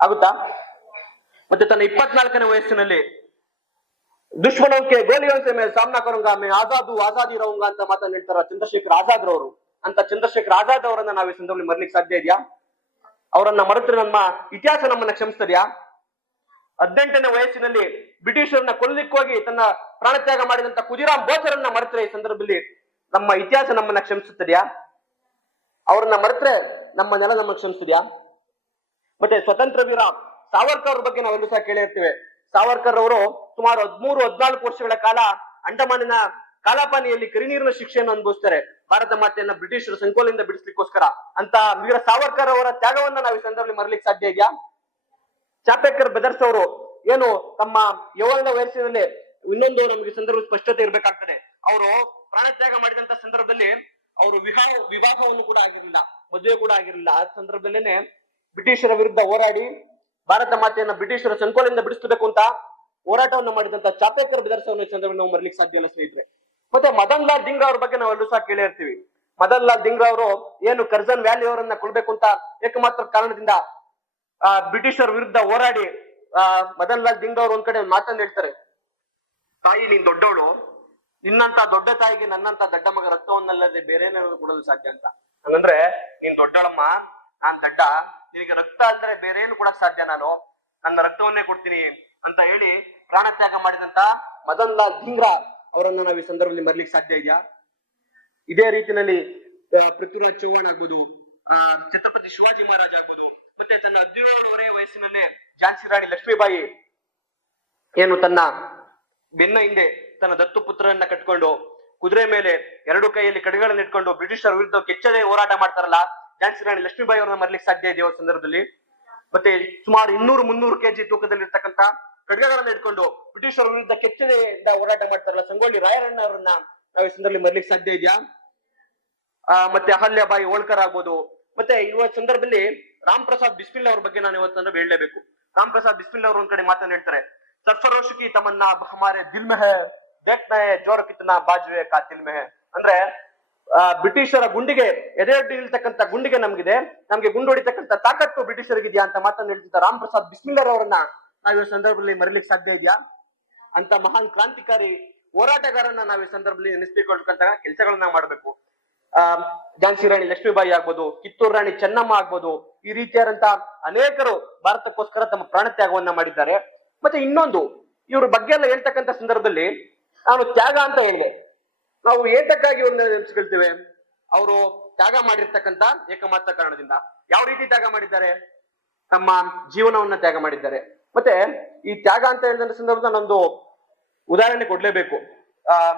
ಆಗುತ್ತಾ? ಮತ್ತೆ ತನ್ನ ಇಪ್ಪತ್ನಾಲ್ಕನೇ ವಯಸ್ಸಿನಲ್ಲಿ ದುಶ್ಮನೋं के गोलियों से मैं सामना करूंगा मैं आजाद हूँ आजादी रहूंगा ಅಂತ ಮಾತನ್ನ ಹೇಳ್ತಾರ ಚಂದ್ರಶೇಖರ್ ಆಜಾದ್ ರವರು ಅಂತ ಚಂದ್ರಶೇಖರ್ ಆಜಾದ್ ಅವರನ್ನ ನಾವು ಈ ಸಂದರ್ಭದಲ್ಲಿ ಮರಲಿಕ್ಕೆ ಸಾಧ್ಯ ಇದೆಯಾ ಅವರನ್ನ ಮರೆತರೆ ನಮ್ಮ ಇತಿಹಾಸ ನಮ್ಮನ್ನ ಕ್ಷಮಿಸ್ತದ್ಯಾ ಹದಿನೆಂಟನೇ ವಯಸ್ಸಿನಲ್ಲಿ ಬ್ರಿಟಿಷರನ್ನ ಕೊಲ್ಲಲಿಕ್ಕೆ ಹೋಗಿ ತನ್ನ ಪ್ರಾಣತ್ಯಾಗ ಮಾಡಿದಂತ ಕುದಿರಾಮ್ ಬೋಸರನ್ನ ಮರೆತರೆ ಈ ಸಂದರ್ಭದಲ್ಲಿ ನಮ್ಮ ಇತಿಹಾಸ ನಮ್ಮನ್ನ ಕ್ಷಮಿಸುತ್ತದೆಯಾ ಅವರನ್ನ ಮರೆತರೆ ನಮ್ಮ ನೆಲ ನಮ್ಮನ್ನ ಕ್ಷಮಿಸ್ತದ್ಯಾ ಮತ್ತೆ ಸ್ವತಂತ್ರ ವೀರ ಸಾವರ್ಕರ್ ಅವ್ರ ಬಗ್ಗೆ ನಾವೆಲ್ಲೂ ಸಹ ಕೇಳಿರ್ತೀವಿ ಸಾವರ್ಕರ್ ಅವರು ಸುಮಾರು ಹದ್ಮೂರು, ಹದ್ನಾಲ್ಕು ವರ್ಷಗಳ ಕಾಲ ಅಂಡಮಾನಿನ ಕಾಲಾಪಾನಿಯಲ್ಲಿ ಕರಿನೀರಿನ ಶಿಕ್ಷೆಯನ್ನು ಅನುಭವಿಸ್ತಾರೆ. ಭಾರತ ಮಾತೆಯನ್ನ ಬ್ರಿಟಿಷರ ಸಂಕೋಲಿಂದ ಬಿಡಿಸ್ಲಿಕ್ಕೋಸ್ಕರ. ಅಂತ ವೀರ ಸಾವರ್ಕರ್ ಅವರ ತ್ಯಾಗವನ್ನ ನಾವು ಈ ಸಂದರ್ಭದಲ್ಲಿ ಮರಲಿಕ್ಕೆ ಸಾಧ್ಯ ಇದೆಯಾ? ಚಾಪೇಕರ್ ಬೆದರ್ಸ್ ಅವರು ಏನು ತಮ್ಮ ಯೌವನದ ವಯಸ್ಸಿನಲ್ಲಿ ಇನ್ನೊಂದು ನಮಗೆ ಸಂದರ್ಭ ಸ್ಪಷ್ಟತೆ ಇರಬೇಕಾಗ್ತದೆ. ಅವರು ಪ್ರಾಣತ್ಯಾಗ ಮಾಡಿದಂತ ಸಂದರ್ಭದಲ್ಲಿ ಅವರು ವಿವಾಹ ವಿವಾಹವನ್ನು ಕೂಡ ಆಗಿರಲಿಲ್ಲ, ಮದುವೆ ಕೂಡ ಆಗಿರಲಿಲ್ಲ. ಆ ಸಂದರ್ಭದಲ್ಲೇನೆ ಬ್ರಿಟಿಷರ ವಿರುದ್ಧ ಹೋರಾಡಿ ಭಾರತ ಮಾತೆಯನ್ನ ಬ್ರಿಟಿಷರ ಸಂಕೋಲಿಂದ ಬಿಡಿಸಬೇಕು ಅಂತ ಹೋರಾಟವನ್ನು ಮಾಡಿದಂತ ಚಾಪೇಕರ್ ಬೆದರ್ಸವನ್ನು ಈ ನಾವು ಮರಲಿಕ್ಕೆ ಸಾಧ್ಯ ಇಲ್ಲ ಸ್ನೇಹಿತರೆ. ಮತ್ತೆ ಮದನ್ ಲಾಲ್ ದಿಂಗ್ರಾ ಅವ್ರ ಬಗ್ಗೆ ನಾವೆಲ್ಲರೂ ಸಹ ಕೇಳೇ ಇರ್ತೀವಿ. ಮದನ್ ಲಾಲ್ ದಿಂಗ್ರಾ ಅವರು ಏನು ಕರ್ಜನ್ ವ್ಯಾಲಿ ಅವರನ್ನ ಕೊಡ್ಬೇಕು ಅಂತ ಏಕಮಾತ್ರ ಕಾರಣದಿಂದ, ಆ, ಬ್ರಿಟಿಷರ ವಿರುದ್ಧ ಹೋರಾಡಿ, ಆ, ಮದನ್ ಲಾಲ್ ದಿಂಗ್ ಅವರು ಒಂದ್ ಕಡೆ ಮಾತನ್ನ ಹೇಳ್ತಾರೆ. ತಾಯಿ, ನೀನ್ ದೊಡ್ಡವಳು ನಿನ್ನಂತ ದೊಡ್ಡ ತಾಯಿಗೆ ನನ್ನಂತ ದೊಡ್ಡ ಮಗ ರಕ್ತವನ್ನಲ್ಲದೆ ಬೇರೆ ಕೊಡಲು ಸಾಧ್ಯ ಅಂತ. ಹಂಗಂದ್ರೆ, ನೀನ್ ದೊಡ್ಡಳಮ್ಮ, ನಾನ್ ದಡ್ಡ. ನಿನಗೆ ರಕ್ತ ಅಂದ್ರೆ ಬೇರೆ ಏನು ಕೊಡಕ್ ಸಾಧ್ಯ ನಾನು? ನನ್ನ ರಕ್ತವನ್ನೇ ಕೊಡ್ತೀನಿ. ಅಂತ ಹೇಳಿ ಪ್ರಾಣ ತ್ಯಾಗ ಮಾಡಿದಂತ ಮದನ್ ಲಾಲ್ ಧಿಂಗ್ರಾ ಅವರನ್ನ ನಾವು ಈ ಸಂದರ್ಭದಲ್ಲಿ ಮರಲಿಕ್ಕೆ ಸಾಧ್ಯ ಇದೆಯಾ? ಇದೇ ರೀತಿಯಲ್ಲಿ ಪೃಥ್ವಿರಾಜ್ ಚೌಹಾಣ್ ಆಗ್ಬೋದು, ಆ, ಛತ್ರಪತಿ ಶಿವಾಜಿ ಮಹಾರಾಜ್ ಆಗ್ಬೋದು, ಮತ್ತೆ ತನ್ನ ಹದಿನೇಳುವರೆ ವಯಸ್ಸಿನಲ್ಲೇ ಝಾನ್ಸಿ ರಾಣಿ ಲಕ್ಷ್ಮೀಬಾಯಿ ಏನು ತನ್ನ ಬೆನ್ನ ಹಿಂದೆ ತನ್ನ ದತ್ತು ಪುತ್ರರನ್ನ ಕಟ್ಕೊಂಡು, ಕುದುರೆ ಮೇಲೆ ಎರಡು ಕೈಯಲ್ಲಿ ಕಡೆಗಳನ್ನ ಇಟ್ಕೊಂಡು ಬ್ರಿಟಿಷರ ವಿರುದ್ಧ ಕೆಚ್ಚದೆ ಹೋರಾಟ ಮಾಡ್ತಾರಲ್ಲ, ಝಾನ್ಸಿ ರಾಣಿ ಲಕ್ಷ್ಮೀಬಾಯಿ ಅವರನ್ನ ಮರ್ಲಿಕ್ಕೆ ಸಾಧ್ಯ ಇದೆಯೋ ಸಂದರ್ಭದಲ್ಲಿ? ಮತ್ತೆ ಸುಮಾರು ಇನ್ನೂರು ಮುನ್ನೂರು ಕೆಜಿ ತೂಕದಲ್ಲಿರ್ತಕ್ಕಂಥ ಖಡ್ಗಗಳನ್ನ ಇಟ್ಕೊಂಡು ಬ್ರಿಟಿಷರ ವಿರುದ್ಧ ಕೆಚ್ಚನೆಯಿಂದ ಹೋರಾಟ ಮಾಡ್ತಾರಲ್ಲ ಸಂಗೊಳ್ಳಿ ರಾಯರಣ್ಣ ಅವರನ್ನ ನಾವು ಈ ಸಂದರ್ಭದಲ್ಲಿ ಮರ್ಲಿಕ್ಕೆ ಸಾಧ್ಯ ಇದೆಯಾ? ಆ ಮತ್ತೆ ಅಹಲ್ಯ ಬಾಯಿ ಹೋಳ್ಕರ್ ಆಗ್ಬೋದು. ಮತ್ತೆ ಇವ ಸಂದರ್ಭದಲ್ಲಿ ರಾಮ್ ಪ್ರಸಾದ್ ಬಿಸ್ಮಿಲ್ ಅವ್ರ ಬಗ್ಗೆ ನಾನು ಇವತ್ತಂದ್ರೆ ಹೇಳಲೇಬೇಕು. ರಾಮ್ ಪ್ರಸಾದ್ ಬಿಸ್ಮಿಲ್ ಅವರು ಒಂದ್ ಕಡೆ ಮಾತನ್ನ ಹೇಳ್ತಾರೆ ಸರ್ಫರೋಶ್ ಕಿ ತಮನ್ನಾ ಅಬ್ ಹಮಾರೆ ದಿಲ್ ಮೆ ಜೋರ್ ಕಿತ್ನಾ ಬಾಜುವೆ ಕಾ ದಿಲ್ ಅಂದ್ರೆ ಆ, ಬ್ರಿಟಿಷರ ಗುಂಡಿಗೆ ಎದೆಯೊಡ್ಡಿ ನಿಲ್ತಕ್ಕಂತ ಗುಂಡಿಗೆ ನಮ್ಗಿದೆ ನಮ್ಗೆ ಗುಂಡು ಹೊಡಿತಕ್ಕಂಥ ತಾಕತ್ತು ಬ್ರಿಟಿಷರಿಗಿದೆಯಾ ಅಂತ ಮಾತನ್ನ ಹೇಳ್ತಿದ್ದ ರಾಮ್ ಪ್ರಸಾದ್ ಬಿಸ್ಮಿಲ್ಲರ್ ಅವರನ್ನ ನಾವು ಈ ಸಂದರ್ಭದಲ್ಲಿ ಮರಿಲಿಕ್ಕೆ ಸಾಧ್ಯ ಇದೆಯಾ? ಅಂತ ಮಹಾನ್ ಕ್ರಾಂತಿಕಾರಿ ಹೋರಾಟಗಾರನ್ನ ನಾವು ಈ ಸಂದರ್ಭದಲ್ಲಿ ನೆನೆಸ್ತಿಕೊಳ್ತಕ್ಕಂತ ಕೆಲಸಗಳನ್ನ ಮಾಡಬೇಕು. ಆ, ಝಾನ್ಸಿ ರಾಣಿ ಲಕ್ಷ್ಮೀಬಾಯಿ ಆಗ್ಬೋದು, ಕಿತ್ತೂರು ರಾಣಿ ಚೆನ್ನಮ್ಮ ಆಗ್ಬೋದು, ಈ ರೀತಿಯಾದಂತಹ ಅನೇಕರು ಭಾರತಕ್ಕೋಸ್ಕರ ತಮ್ಮ ಪ್ರಾಣ ತ್ಯಾಗವನ್ನ ಮಾಡಿದ್ದಾರೆ. ಮತ್ತೆ ಇನ್ನೊಂದು, ಇವ್ರ ಬಗ್ಗೆ ಎಲ್ಲ ಹೇಳ್ತಕ್ಕಂಥ ಸಂದರ್ಭದಲ್ಲಿ ನಾನು ತ್ಯಾಗ ಅಂತ ಹೇಳಿದೆ. ನಾವು ಏತಕ್ಕಾಗಿ ಒಂದು ನೆನೆಸ್ಕೊಳ್ತೇವೆ? ಅವರು ತ್ಯಾಗ ಮಾಡಿರ್ತಕ್ಕಂಥ ಏಕಮಾತ್ರ ಕಾರಣದಿಂದ. ಯಾವ ರೀತಿ ತ್ಯಾಗ ಮಾಡಿದ್ದಾರೆ? ತಮ್ಮ ಜೀವನವನ್ನ ತ್ಯಾಗ ಮಾಡಿದ್ದಾರೆ. ಮತ್ತೆ ಈ ತ್ಯಾಗ ಅಂತ ಹೇಳಿದ ಸಂದರ್ಭದಲ್ಲಿ ನಂದು ಉದಾಹರಣೆ ಕೊಡ್ಲೇಬೇಕು. ಆ,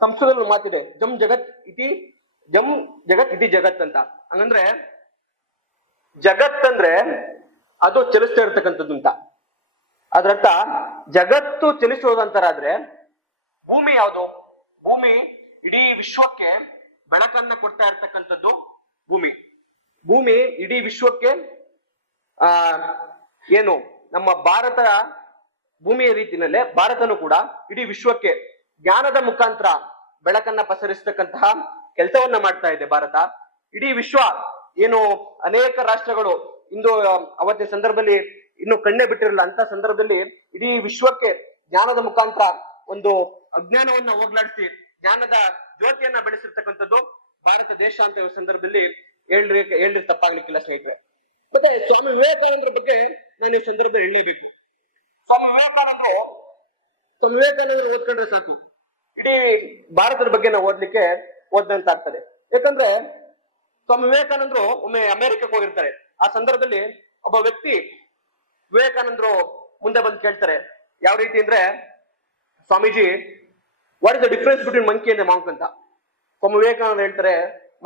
ಸಂಸ್ಕೃತದಲ್ಲಿ ಮಾತಿದೆ ಜಮ್ ಜಗತ್ ಇತಿ ಜಮ್ ಜಗತ್ ಇತಿ ಜಗತ್ ಅಂತ. ಹಂಗಂದ್ರೆ, ಜಗತ್ ಅಂದ್ರೆ ಅದು ಚಲಿಸ್ತಾ ಇರ್ತಕ್ಕಂಥದ್ದು ಅಂತ. ಅದ್ರರ್ಥ, ಜಗತ್ತು ಚಲಿಸೋದಂತರಾದ್ರೆ ಭೂಮಿ ಯಾವುದು? ಭೂಮಿ ಇಡೀ ವಿಶ್ವಕ್ಕೆ ಬೆಳಕನ್ನ ಕೊಡ್ತಾ ಇರ್ತಕ್ಕಂಥದ್ದು ಭೂಮಿ. ಭೂಮಿ ಇಡೀ ವಿಶ್ವಕ್ಕೆ, ಆ, ಏನು? ನಮ್ಮ ಭಾರತ ಭೂಮಿಯ ರೀತಿಯಲ್ಲೇ ಭಾರತನು ಕೂಡ ಇಡೀ ವಿಶ್ವಕ್ಕೆ ಜ್ಞಾನದ ಮುಖಾಂತರ ಬೆಳಕನ್ನ ಪಸರಿಸತಕ್ಕಂತಹ ಕೆಲಸವನ್ನ ಮಾಡ್ತಾ ಇದೆ ಭಾರತ. ಇಡೀ ವಿಶ್ವ ಏನು ಅನೇಕ ರಾಷ್ಟ್ರಗಳು ಇಂದು ಅವತ್ತಿನ ಸಂದರ್ಭದಲ್ಲಿ ಇನ್ನು ಕಣ್ಣೆ ಬಿಟ್ಟಿರಲಿಲ್ಲ ಅಂತ ಸಂದರ್ಭದಲ್ಲಿ ಇಡೀ ವಿಶ್ವಕ್ಕೆ ಜ್ಞಾನದ ಮುಖಾಂತರ ಒಂದು ಅಜ್ಞಾನವನ್ನ ಹೋಗ್ಲಾಡಿಸಿ ಜ್ಞಾನದ ಜ್ಯೋತಿಯನ್ನ ಬೆಳೆಸಿರ್ತಕ್ಕಂಥದ್ದು ಭಾರತ ದೇಶ ಅಂತ ಸಂದರ್ಭದಲ್ಲಿ ಹೇಳ್ರಿ ಹೇಳ್ರಿ ತಪ್ಪಾಗ್ಲಿಕ್ಕಿಲ್ಲ ಸ್ನೇಹಿತರೆ. ಮತ್ತೆ ಸ್ವಾಮಿ ವಿವೇಕಾನಂದರ ಬಗ್ಗೆ ನಾನು ಈ ಸಂದರ್ಭದಲ್ಲಿ ಹೇಳಲೇಬೇಕು. ಸ್ವಾಮಿ ವಿವೇಕಾನಂದರು ಸ್ವಾಮಿ ವಿವೇಕಾನಂದರು ಓದ್ಕೊಂಡ್ರೆ ಸಾಕು. ಇಡೀ ಭಾರತದ ಬಗ್ಗೆ ನಾವು ಓದ್ಲಿಕ್ಕೆ ಓದ್ದಂತ ಆಗ್ತದೆ. ಯಾಕಂದ್ರೆ ಸ್ವಾಮಿ ವಿವೇಕಾನಂದರು ಒಮ್ಮೆ ಅಮೆರಿಕಕ್ಕೆ ಹೋಗಿರ್ತಾರೆ. ಆ ಸಂದರ್ಭದಲ್ಲಿ ಒಬ್ಬ ವ್ಯಕ್ತಿ ವಿವೇಕಾನಂದರು ಮುಂದೆ ಬಂದು ಕೇಳ್ತಾರೆ. ಯಾವ ರೀತಿ ಅಂದ್ರೆ Swamiji what is the difference between monkey and monk ಅಂತ. ಸ್ವಾಮಿ ವಿವೇಕಾನಂದ ಹೇಳ್ತಾರೆ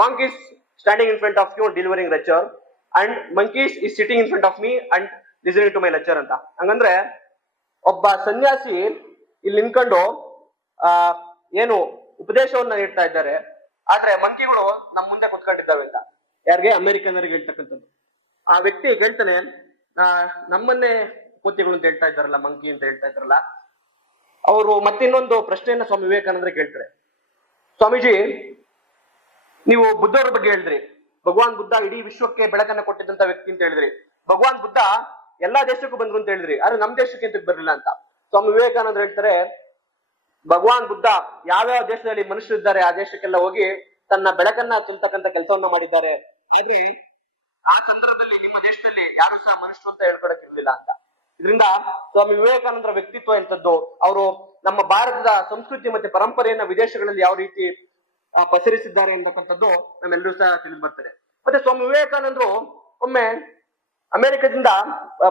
monk is standing in front of you delivering lecture and monkeys is sitting in front of me and listening to my lecture ಅಂತ. ಹಂಗಂದ್ರೆ ಒಬ್ಬ ಸನ್ಯಾಸಿ ಇಲ್ಲಿ ನಿಂತ್ಕೊಂಡು ಆ ಏನು ಉಪದೇಶವನ್ನ ನೀಡ್ತಾ ಇದ್ದಾರೆ. ಆದ್ರೆ ಮಂಕಿಗಳು ನಮ್ ಮುಂದೆ ಕುತ್ಕೊಂಡಿದ್ದಾವೆ ಅಂತ. ಯಾರಿಗೆ? ಅಮೆರಿಕನ್ನರಿಗೆ ಹೇಳ್ತಕ್ಕಂಥದ್ದು. ಆ ವ್ಯಕ್ತಿ ಹೇಳ್ತಾನೆ ಆ, ನಮ್ಮನ್ನೇ ಕೋತಿಗಳು ಅಂತ ಹೇಳ್ತಾ ಇದ್ದಾರಲ್ಲ ಮಂಕಿ ಅಂತ ಹೇಳ್ತಾ ಇದ್ದಾರಲ್ಲ. ಅವರು ಮತ್ತಿನ್ನೊಂದು ಪ್ರಶ್ನೆಯನ್ನ ಸ್ವಾಮಿ ವಿವೇಕಾನಂದ್ರೆ ಕೇಳ್ತಾರೆ. ಸ್ವಾಮೀಜಿ ನೀವು ಬುದ್ಧವ್ರ ಬಗ್ಗೆ ಹೇಳಿದ್ರಿ. ಭಗವಾನ್ ಬುದ್ಧ ಇಡೀ ವಿಶ್ವಕ್ಕೆ ಬೆಳಕನ್ನ ಕೊಟ್ಟಿದ್ದಂತ ವ್ಯಕ್ತಿ ಅಂತ ಹೇಳಿದ್ರಿ. ಭಗವಾನ್ ಬುದ್ಧ ಎಲ್ಲಾ ದೇಶಕ್ಕೂ ಬಂದ್ರು ಅಂತ ಹೇಳಿದ್ರಿ. ಆದ್ರೆ ನಮ್ ದೇಶಕ್ಕೆ ಅಂತ ಬರಲಿಲ್ಲ ಅಂತ? ಸ್ವಾಮಿ ವಿವೇಕಾನಂದ ಹೇಳ್ತಾರೆ, ಭಗವಾನ್ ಬುದ್ಧ ಯಾವ್ಯಾವ ದೇಶದಲ್ಲಿ ಮನುಷ್ಯರಿದ್ದಾರೆ ಆ ದೇಶಕ್ಕೆಲ್ಲ ಹೋಗಿ ತನ್ನ ಬೆಳಕನ್ನ ಚೆಲ್ತಕ್ಕಂತ ಕೆಲಸವನ್ನ ಮಾಡಿದ್ದಾರೆ. ಆದ್ರೆ ಆ ಸಂದರ್ಭದಲ್ಲಿ ನಿಮ್ಮ ದೇಶದಲ್ಲಿ ಯಾರು ಸಹ ಮನುಷ್ಯರು ಅಂತ ಹೇಳ್ಕೊಳಕ್ ಇರ್ಲಿಲ್ಲ ಅಂತ. ಇದರಿಂದ ಸ್ವಾಮಿ ವಿವೇಕಾನಂದರ ವ್ಯಕ್ತಿತ್ವ ಎಂತದ್ದು ಅವರು ನಮ್ಮ ಭಾರತದ ಸಂಸ್ಕೃತಿ ಮತ್ತೆ ಪರಂಪರೆಯನ್ನ ವಿದೇಶಗಳಲ್ಲಿ ಯಾವ ರೀತಿ ಪಸರಿಸಿದ್ದಾರೆ ಎಂತಕ್ಕಂಥದ್ದು ನಮ್ಮೆಲ್ಲರೂ ಸಹ ತಿಳಿದು ಬರ್ತದೆ. ಮತ್ತೆ ಸ್ವಾಮಿ ವಿವೇಕಾನಂದರು ಒಮ್ಮೆ ಅಮೆರಿಕದಿಂದ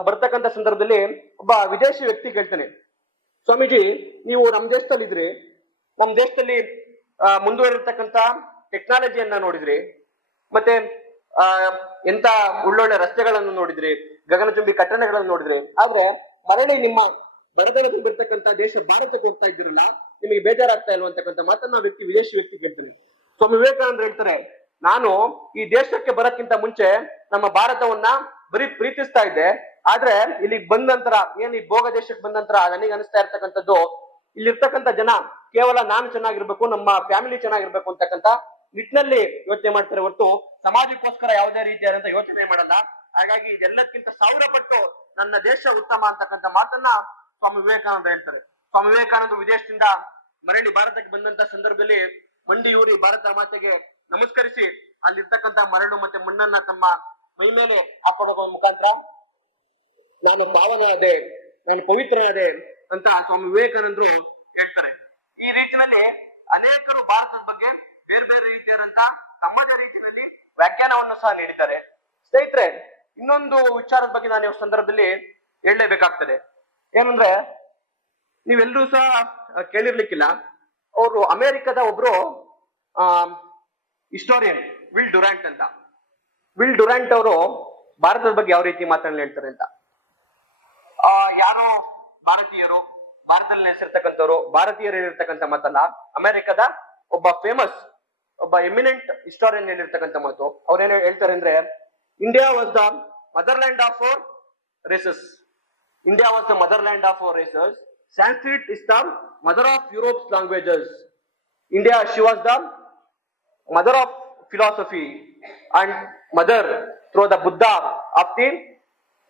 ಬರ್ತಕ್ಕಂತ ಸಂದರ್ಭದಲ್ಲಿ ಒಬ್ಬ ವಿದೇಶಿ ವ್ಯಕ್ತಿ ಕೇಳ್ತಾನೆ, ಸ್ವಾಮೀಜಿ, ನೀವು ನಮ್ಮ ದೇಶದಲ್ಲಿ ಇದ್ರಿ ನಮ್ಮ ದೇಶದಲ್ಲಿ ಮುಂದುವರಿರ್ತಕ್ಕಂಥ ಟೆಕ್ನಾಲಜಿಯನ್ನ ನೋಡಿದ್ರಿ, ಮತ್ತೆ, ಆ, ಎಂತ ಒಳ್ಳೊಳ್ಳೆ ರಸ್ತೆಗಳನ್ನು ನೋಡಿದ್ರಿ ಗಗನಚುಂಬಿ ಕಟ್ಟಡಗಳನ್ನು ನೋಡಿದ್ರಿ, ಆದ್ರೆ ಮರಳಿ ನಿಮ್ಮ ಬರದಲ್ಲಿ ಬರ್ತಕ್ಕಂತ ದೇಶ ಭಾರತಕ್ಕೆ ಹೋಗ್ತಾ ಇದ್ದೀರಲ್ಲ ನಿಮಗೆ ಬೇಜಾರಾಗ್ತಾ ಇಲ್ವಂತಕ್ಕಂಥ ಮಾತನ್ನ ವ್ಯಕ್ತಿ, ವಿದೇಶಿ ವ್ಯಕ್ತಿ ಕೇಳ್ತಾನೆ ಸ್ವಾಮಿ ವಿವೇಕಾನಂದ ಹೇಳ್ತಾರೆ, ನಾನು ಈ ದೇಶಕ್ಕೆ ಬರಕ್ಕಿಂತ ಮುಂಚೆ ನಮ್ಮ ಭಾರತವನ್ನ ಬರೀ ಪ್ರೀತಿಸ್ತಾ ಇದ್ದೆ. ಆದ್ರೆ ಇಲ್ಲಿಗೆ ಬಂದ ನಂತರ, ಏನ್ ಈ ಭೋಗ ದೇಶಕ್ಕೆ ಬಂದ ನಂತರ ನನಗೆ ಅನಿಸ್ತಾ ಇರ್ತಕ್ಕಂಥದ್ದು, ಇಲ್ಲಿರ್ತಕ್ಕಂಥ ಜನ ಕೇವಲ ನಾನು ಚೆನ್ನಾಗಿರ್ಬೇಕು, ನಮ್ಮ ಫ್ಯಾಮಿಲಿ ಚೆನ್ನಾಗಿರ್ಬೇಕು ಅಂತಕ್ಕಂಥ ನಿಟ್ಟಿನಲ್ಲಿ ಯೋಚನೆ ಮಾಡ್ತಾರೆ ಹೊರತು ಸಮಾಜಕ್ಕೋಸ್ಕರ ಯಾವುದೇ ರೀತಿಯಾದಂತ ಯೋಚನೆ ಮಾಡಲ್ಲ. ಹಾಗಾಗಿ ಇದೆಲ್ಲಕ್ಕಿಂತ ಸಾವಿರ ಪಟ್ಟು ನನ್ನ ದೇಶ ಉತ್ತಮ ಅಂತಕ್ಕಂಥ ಮಾತನ್ನ ಸ್ವಾಮಿ ವಿವೇಕಾನಂದ ಹೇಳ್ತಾರೆ. ಸ್ವಾಮಿ ವಿವೇಕಾನಂದ ವಿದೇಶದಿಂದ ಮರಳಿ ಭಾರತಕ್ಕೆ ಬಂದಂತ ಸಂದರ್ಭದಲ್ಲಿ ಮಂಡಿಯೂರಿ ಭಾರತ ಮಾತೆಗೆ ನಮಸ್ಕರಿಸಿ, ಅಲ್ಲಿರ್ತಕ್ಕಂಥ ಮರಳು ಮತ್ತೆ ಮಣ್ಣನ್ನ ತಮ್ಮ ಮೈ ಮೇಲೆ ಹಾಕೊಳ್ಳುವ ಮುಖಾಂತರ ನಾನು ಪಾವನ ಅದೆ ನಾನು ಪವಿತ್ರ ಅದೆ ಅಂತ ಸ್ವಾಮಿ ವಿವೇಕಾನಂದರು ಹೇಳ್ತಾರೆ. ಈ ರೀತಿಯಲ್ಲಿ ಅನೇಕರು ಭಾರತದ ಬಗ್ಗೆ ಬೇರೆ ಬೇರೆ ರೀತಿಯಾದಂತ ತಮ್ಮದೇ ರೀತಿಯಲ್ಲಿ ವ್ಯಾಖ್ಯಾನವನ್ನು ಸಹ ನೀಡಿದ್ದಾರೆ. ಸ್ನೇಹಿತರೆ, ಇನ್ನೊಂದು ವಿಚಾರದ ಬಗ್ಗೆ ನಾನು ಸಂದರ್ಭದಲ್ಲಿ ಹೇಳಲೇಬೇಕಾಗ್ತದೆ. ಏನಂದ್ರೆ ನೀವೆಲ್ಲರೂ ಸಹ ಕೇಳಿರ್ಲಿಕ್ಕಿಲ್ಲ. ಅವರು ಅಮೆರಿಕದ ಒಬ್ರು ಹಿಸ್ಟೋರಿಯನ್, ವಿಲ್ ಡುರಾಂಟ್ ಅಂತ. ವಿಲ್ ಡುರಾಂಟ್ ಅವರು ಭಾರತದ ಬಗ್ಗೆ ಯಾವ ರೀತಿ ಮಾತನ್ನ ಹೇಳ್ತಾರೆ ಅಂತ. ಯಾರೋ ಭಾರತೀಯರು, ಭಾರತದಲ್ಲಿ ನೆಲೆಸಿರ್ತಕ್ಕಂಥವ್ರು, ಭಾರತೀಯರು ಹೇಳಿರ್ತಕ್ಕಂಥ ಮಾತಲ್ಲ, ಅಮೆರಿಕದ ಒಬ್ಬ ಫೇಮಸ್ ಒಬ್ಬ ಎಮಿನೆಂಟ್ ಹಿಸ್ಟೋರಿಯನ್ ಹೇಳಿರ್ತಕ್ಕಂಥ ಮಾತು. ಅವ್ರೇನು ಹೇಳ್ತಾರೆ ಅಂದ್ರೆ India was the motherland of our races India was the motherland of our races Sanskrit is the mother of Europe's languages. India, she was the mother of philosophy and mother through the Buddha of the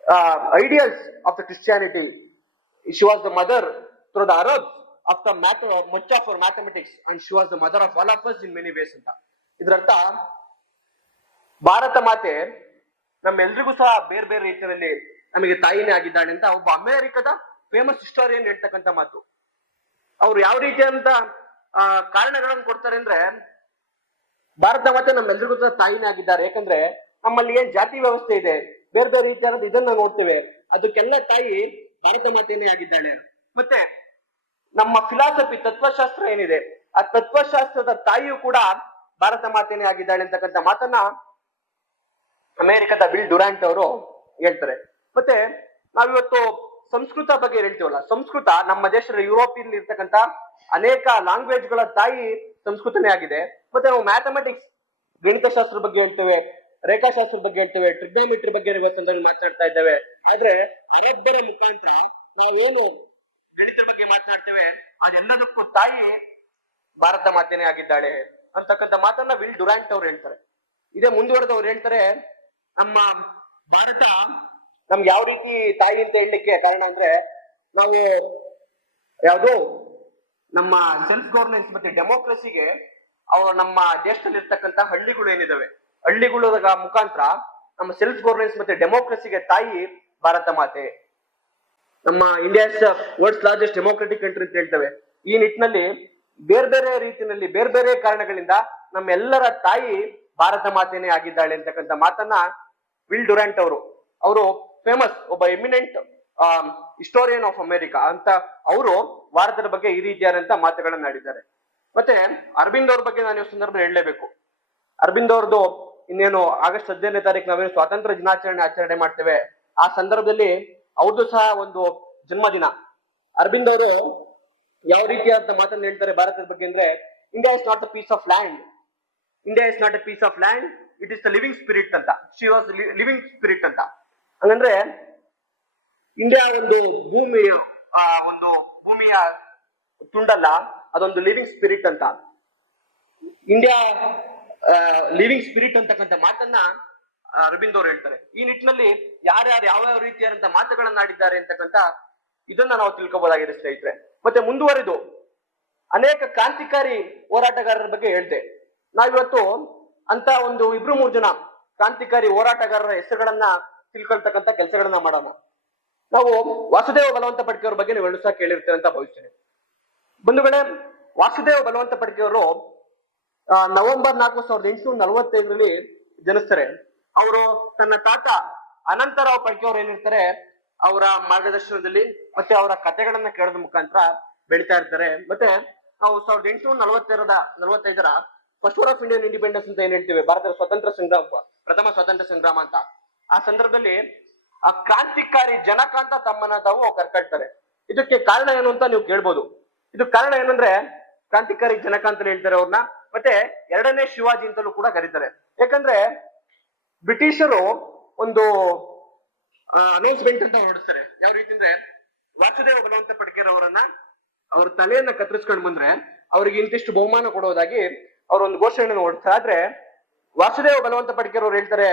uh, ideals of the Christianity. She was the mother through the Arabs of the matter of much of her mathematics and she was the mother of all of us in many ways ಅಂತ ಇದರರ್ಥ ಭಾರತ ಮಾತೆ ನಮ್ಮೆಲ್ರಿಗೂ ಸಹ ಬೇರೆ ಬೇರೆ ರೀತಿಯಲ್ಲಿ ನಮಗೆ ತಾಯಿನೇ ಆಗಿದ್ದಾಳೆ ಅಂತ ಒಬ್ಬ ಅಮೆರಿಕದ ಫೇಮಸ್ ಹಿಸ್ಟೋರಿಯನ್ ಹೇಳ್ತಕ್ಕಂಥ ಮಾತು. ಅವ್ರು ಯಾವ ರೀತಿಯಾದಂತ ಕಾರಣಗಳನ್ನು ಕೊಡ್ತಾರೆ ಅಂದ್ರೆ, ಭಾರತ ಮಾತೆ ನಮ್ಮೆಲ್ಲರಿಗೂ ತಾಯಿನೇ ಆಗಿದ್ದಾರೆ ಯಾಕಂದ್ರೆ, ನಮ್ಮಲ್ಲಿ ಏನ್ ಜಾತಿ ವ್ಯವಸ್ಥೆ ಇದೆ, ಬೇರೆ ಬೇರೆ ರೀತಿಯಾದ ಇದನ್ನ ನೋಡ್ತೇವೆ. ಅದಕ್ಕೆಲ್ಲ ತಾಯಿ ಭಾರತ ಮಾತೇನೇ ಆಗಿದ್ದಾಳೆ. ಮತ್ತೆ, ನಮ್ಮ ಫಿಲಾಸಫಿ ತತ್ವಶಾಸ್ತ್ರ ಏನಿದೆ, ಆ ತತ್ವಶಾಸ್ತ್ರದ ತಾಯಿಯು ಕೂಡ ಭಾರತ ಮಾತೆನೇ ಆಗಿದ್ದಾಳೆ ಅಂತಕ್ಕಂಥ ಮಾತನ್ನ ಅಮೆರಿಕದ ಬಿಲ್ ಡುರಾಂಟ್ ಅವರು ಹೇಳ್ತಾರೆ. ಮತ್ತೆ, ನಾವಿವತ್ತು ಸಂಸ್ಕೃತ ಬಗ್ಗೆ ಹೇಳ್ತೀವಲ್ಲ, ಸಂಸ್ಕೃತ ನಮ್ಮ ದೇಶದ ಯುರೋಪಿಯಲ್ಲಿ ಇರ್ತಕ್ಕಂಥ ಅನೇಕ ಲ್ಯಾಂಗ್ವೇಜ್ಗಳ ತಾಯಿ ಸಂಸ್ಕೃತನೇ ಆಗಿದೆ. ಮತ್ತೆ ನಾವು ಮ್ಯಾಥಮೆಟಿಕ್ಸ್ ಗಣಿತಶಾಸ್ತ್ರ ಬಗ್ಗೆ ಹೇಳ್ತೇವೆ, ರೇಖಾಶಾಸ್ತ್ರ ಬಗ್ಗೆ ಹೇಳ್ತೇವೆ ಟ್ರಿಗ್ನೋಮೆಟ್ರಿ ಬಗ್ಗೆ ಸಂದರ್ಭದಲ್ಲಿ ಮಾತಾಡ್ತಾ ಇದ್ದೇವೆ. ಆದ್ರೆ ಅರಬ್ಬರ ಮುಖಾಂತರ ನಾವೇನು ಗಣಿತದ ಬಗ್ಗೆ ಮಾತಾಡ್ತೇವೆ, ಅದೆಲ್ಲದಕ್ಕೂ ತಾಯಿ ಭಾರತ ಮಾತೇನೆ ಆಗಿದ್ದಾಳೆ ಅಂತಕ್ಕಂಥ ಮಾತನ್ನ ವಿಲ್ ಡುರಾಂಟ್ ಅವ್ರು ಹೇಳ್ತಾರೆ. ಇದೇ ಮುಂದುವರೆದವ್ರು ಹೇಳ್ತಾರೆ, ನಮ್ಮ ಭಾರತ ನಮ್ಗೆ ಯಾವ ರೀತಿ ತಾಯಿ ಅಂತ ಹೇಳಲಿಕ್ಕೆ ಕಾರಣ ಅಂದ್ರೆ ನಾವು ಯಾವುದು ನಮ್ಮ ಸೆಲ್ಫ್ ಗವರ್ನೆನ್ಸ್ ಮತ್ತೆ ಡೆಮೋಕ್ರಸಿಗೆ ಅವ ನಮ್ಮ ದೇಶದಲ್ಲಿ ಇರ್ತಕ್ಕಂಥ ಹಳ್ಳಿಗಳು ಏನಿದಾವೆ ಹಳ್ಳಿಗಳ ಮುಖಾಂತರ ನಮ್ಮ ಸೆಲ್ಫ್ ಗವರ್ನೆನ್ಸ್ ಮತ್ತೆ ಡೆಮೋಕ್ರಸಿಗೆ ತಾಯಿ ಭಾರತ ಮಾತೆ. ನಮ್ಮ India's world's largest democratic country ಅಂತ ಹೇಳ್ತೇವೆ. ಈ ನಿಟ್ಟಿನಲ್ಲಿ ಬೇರೆ ಬೇರೆ ರೀತಿಯಲ್ಲಿ, ಬೇರೆ ಬೇರೆ ಕಾರಣಗಳಿಂದ ನಮ್ಮೆಲ್ಲರ ತಾಯಿ ಭಾರತ ಮಾತೆನೇ ಆಗಿದ್ದಾಳೆ ಅಂತಕ್ಕಂಥ ಮಾತನ್ನ ವಿಲ್ ಡುರಾಂಟ್ ಅವರು ಅವರು ಫೇಮಸ್ ಒಬ್ಬ ಎಮಿನೆಂಟ್ ಹಿಸ್ಟೋರಿಯನ್ ಆಫ್ ಅಮೆರಿಕಾ ಅಂತ ಅವರು ಭಾರತದ ಬಗ್ಗೆ ಈ ರೀತಿಯಾದಂತ ಮಾತುಗಳನ್ನ ಆಡಿದ್ದಾರೆ. ಮತ್ತೆ ಅರವಿಂದ್ ಅವ್ರ ಬಗ್ಗೆ ನಾನು ಈ ಸಂದರ್ಭದಲ್ಲಿ ಹೇಳಲೇಬೇಕು. ಅರವಿಂದ್ ಅವ್ರದ್ದು ಇನ್ನೇನು ಆಗಸ್ಟ್ ಹದಿನೈದನೇ ತಾರೀಕು ನಾವೇನು ಸ್ವಾತಂತ್ರ್ಯ ದಿನಾಚರಣೆ ಆಚರಣೆ ಮಾಡ್ತೇವೆ. ಆ ಸಂದರ್ಭದಲ್ಲಿ ಅವ್ರದ್ದು ಸಹ ಒಂದು ಜನ್ಮದಿನ. ಅರವಿಂದ್ ಅವರು ಯಾವ ರೀತಿ ಅಂತ ಮಾತನ್ನು ಹೇಳ್ತಾರೆ ಭಾರತದ ಬಗ್ಗೆ ಅಂದ್ರೆ India is not a piece of land India is not a piece of land it is the living spirit ಅಂತ. ಶಿ ವಾಸ್ ಲಿವಿಂಗ್ ಸ್ಪಿರಿಟ್ ಅಂತ. ಹಂಗಂದ್ರೆ ಇಂಡಿಯಾ ಒಂದು ಭೂಮಿಯ ಆ, ಒಂದು ಭೂಮಿಯ ತುಂಡಲ್ಲ ಅದೊಂದು ಲಿವಿಂಗ್ ಸ್ಪಿರಿಟ್ ಅಂತ. ಇಂಡಿಯಾ ಲಿವಿಂಗ್ ಸ್ಪಿರಿಟ್ ಅಂತಕ್ಕಂಥ ಮಾತನ್ನ ಅರವಿಂದ್ ಅವರು ಹೇಳ್ತಾರೆ. ಈ ನಿಟ್ಟಿನಲ್ಲಿ ಯಾರ್ಯಾರು ಯಾವ ರೀತಿಯಾದಂತ ಮಾತುಗಳನ್ನ ಆಡಿದ್ದಾರೆ ಅಂತಕ್ಕಂಥ ಇದನ್ನ ನಾವು ತಿಳ್ಕೋಬಹುದಾಗಿದೆ ಸ್ನೇಹಿತರೆ. ಮತ್ತೆ ಮುಂದುವರೆದು ಅನೇಕ ಕ್ರಾಂತಿಕಾರಿ ಹೋರಾಟಗಾರರ ಬಗ್ಗೆ ಹೇಳ್ದೆ. ನಾವಿವತ್ತು ಅಂತ ಒಂದು ಇಬ್ರು ಮೂರು ಜನ ಕ್ರಾಂತಿಕಾರಿ ಹೋರಾಟಗಾರರ ಹೆಸರುಗಳನ್ನ ತಿಳ್ಕೊಳ್ತಕ್ಕಂಥ ಕೆಲಸಗಳನ್ನ ಮಾಡೋಣ ನಾವು ವಾಸುದೇವ ಬಲವಂತ ಪಡ್ಕೆ ಬಗ್ಗೆ ನೀವು ಸಹ ಕೇಳಿರ್ತೇವೆ ಅಂತ ಭಾವಿಸ್ತೇನೆ. ಬಂಧುಗಳೇ, ವಾಸುದೇವ ಬಲವಂತ ಪಡ್ಕೆಯವರು ನವೆಂಬರ್ ನಾಲ್ಕು ಸಾವಿರದ ಎಂಟುನೂರ ನಲವತ್ತೈದರಲ್ಲಿ ಜನಿಸ್ತಾರೆ. ಅವರು ತನ್ನ ತಾತ ಅನಂತರಾವ್ ಪಡ್ಕೆ ಅವ್ರು ಏನಿರ್ತಾರೆ, ಅವರ ಮಾರ್ಗದರ್ಶನದಲ್ಲಿ ಮತ್ತೆ ಅವರ ಕಥೆಗಳನ್ನ ಕೇಳದ ಮುಖಾಂತರ ಬೆಳಿತಾ ಇರ್ತಾರೆ. ಮತ್ತೆ ನಾವು ಸಾವಿರದ ಎಂಟುನೂರ ನಲವತ್ತೆರಡ ನಲವತ್ತೈದರ first war of Indian independence ಅಂತ ಏನ್ ಹೇಳ್ತೀವಿ? ಭಾರತದ ಸ್ವತಂತ್ರ ಸಂಗ್ರಾಮ, ಪ್ರಥಮ ಸ್ವಾತಂತ್ರ್ಯ ಸಂಗ್ರಾಮ ಅಂತ. ಆ ಸಂದರ್ಭದಲ್ಲಿ ಆ ಕ್ರಾಂತಿಕಾರಿ ಜನಕ ಅಂತ ತಮ್ಮನ್ನ ತಾವು ಕರ್ಕೊಳ್ತಾರೆ. ಇದಕ್ಕೆ ಕಾರಣ ಏನು ಅಂತ ನೀವು ಕೇಳ್ಬೋದು. ಇದು ಕಾರಣ ಏನಂದ್ರೆ ಕ್ರಾಂತಿಕಾರಿ ಜನಕ ಅಂತ ಹೇಳ್ತಾರೆ ಅವ್ರನ್ನ. ಮತ್ತೆ ಎರಡನೇ ಶಿವಾಜಿ ಅಂತಲೂ ಕೂಡ ಕರೀತಾರೆ. ಯಾಕಂದ್ರೆ ಬ್ರಿಟಿಷರು ಒಂದು ಅನೌನ್ಸ್ಮೆಂಟ್ ಅಂತ ಹೊರಡಿಸ್ತಾರೆ. ಯಾವ ರೀತಿ ಅಂದ್ರೆ ವಾಸುದೇವ ಬಲವಂತ ಪಡ್ಕೇರ್ ಅವರನ್ನ ಅವ್ರ ತಲೆಯನ್ನ ಕತ್ತರಿಸ್ಕೊಂಡು ಬಂದ್ರೆ ಅವ್ರಿಗೆ ಇಂತಿಷ್ಟು ಬಹುಮಾನ ಕೊಡೋದಾಗಿ ಅವ್ರ ಒಂದು ಘೋಷಣೆಯನ್ನು ಹೊರಡ್ತಾರೆ ಆದ್ರೆ ವಾಸುದೇವ ಬಲವಂತ ಪಡ್ಕೇರ್ ಅವ್ರು ಹೇಳ್ತಾರೆ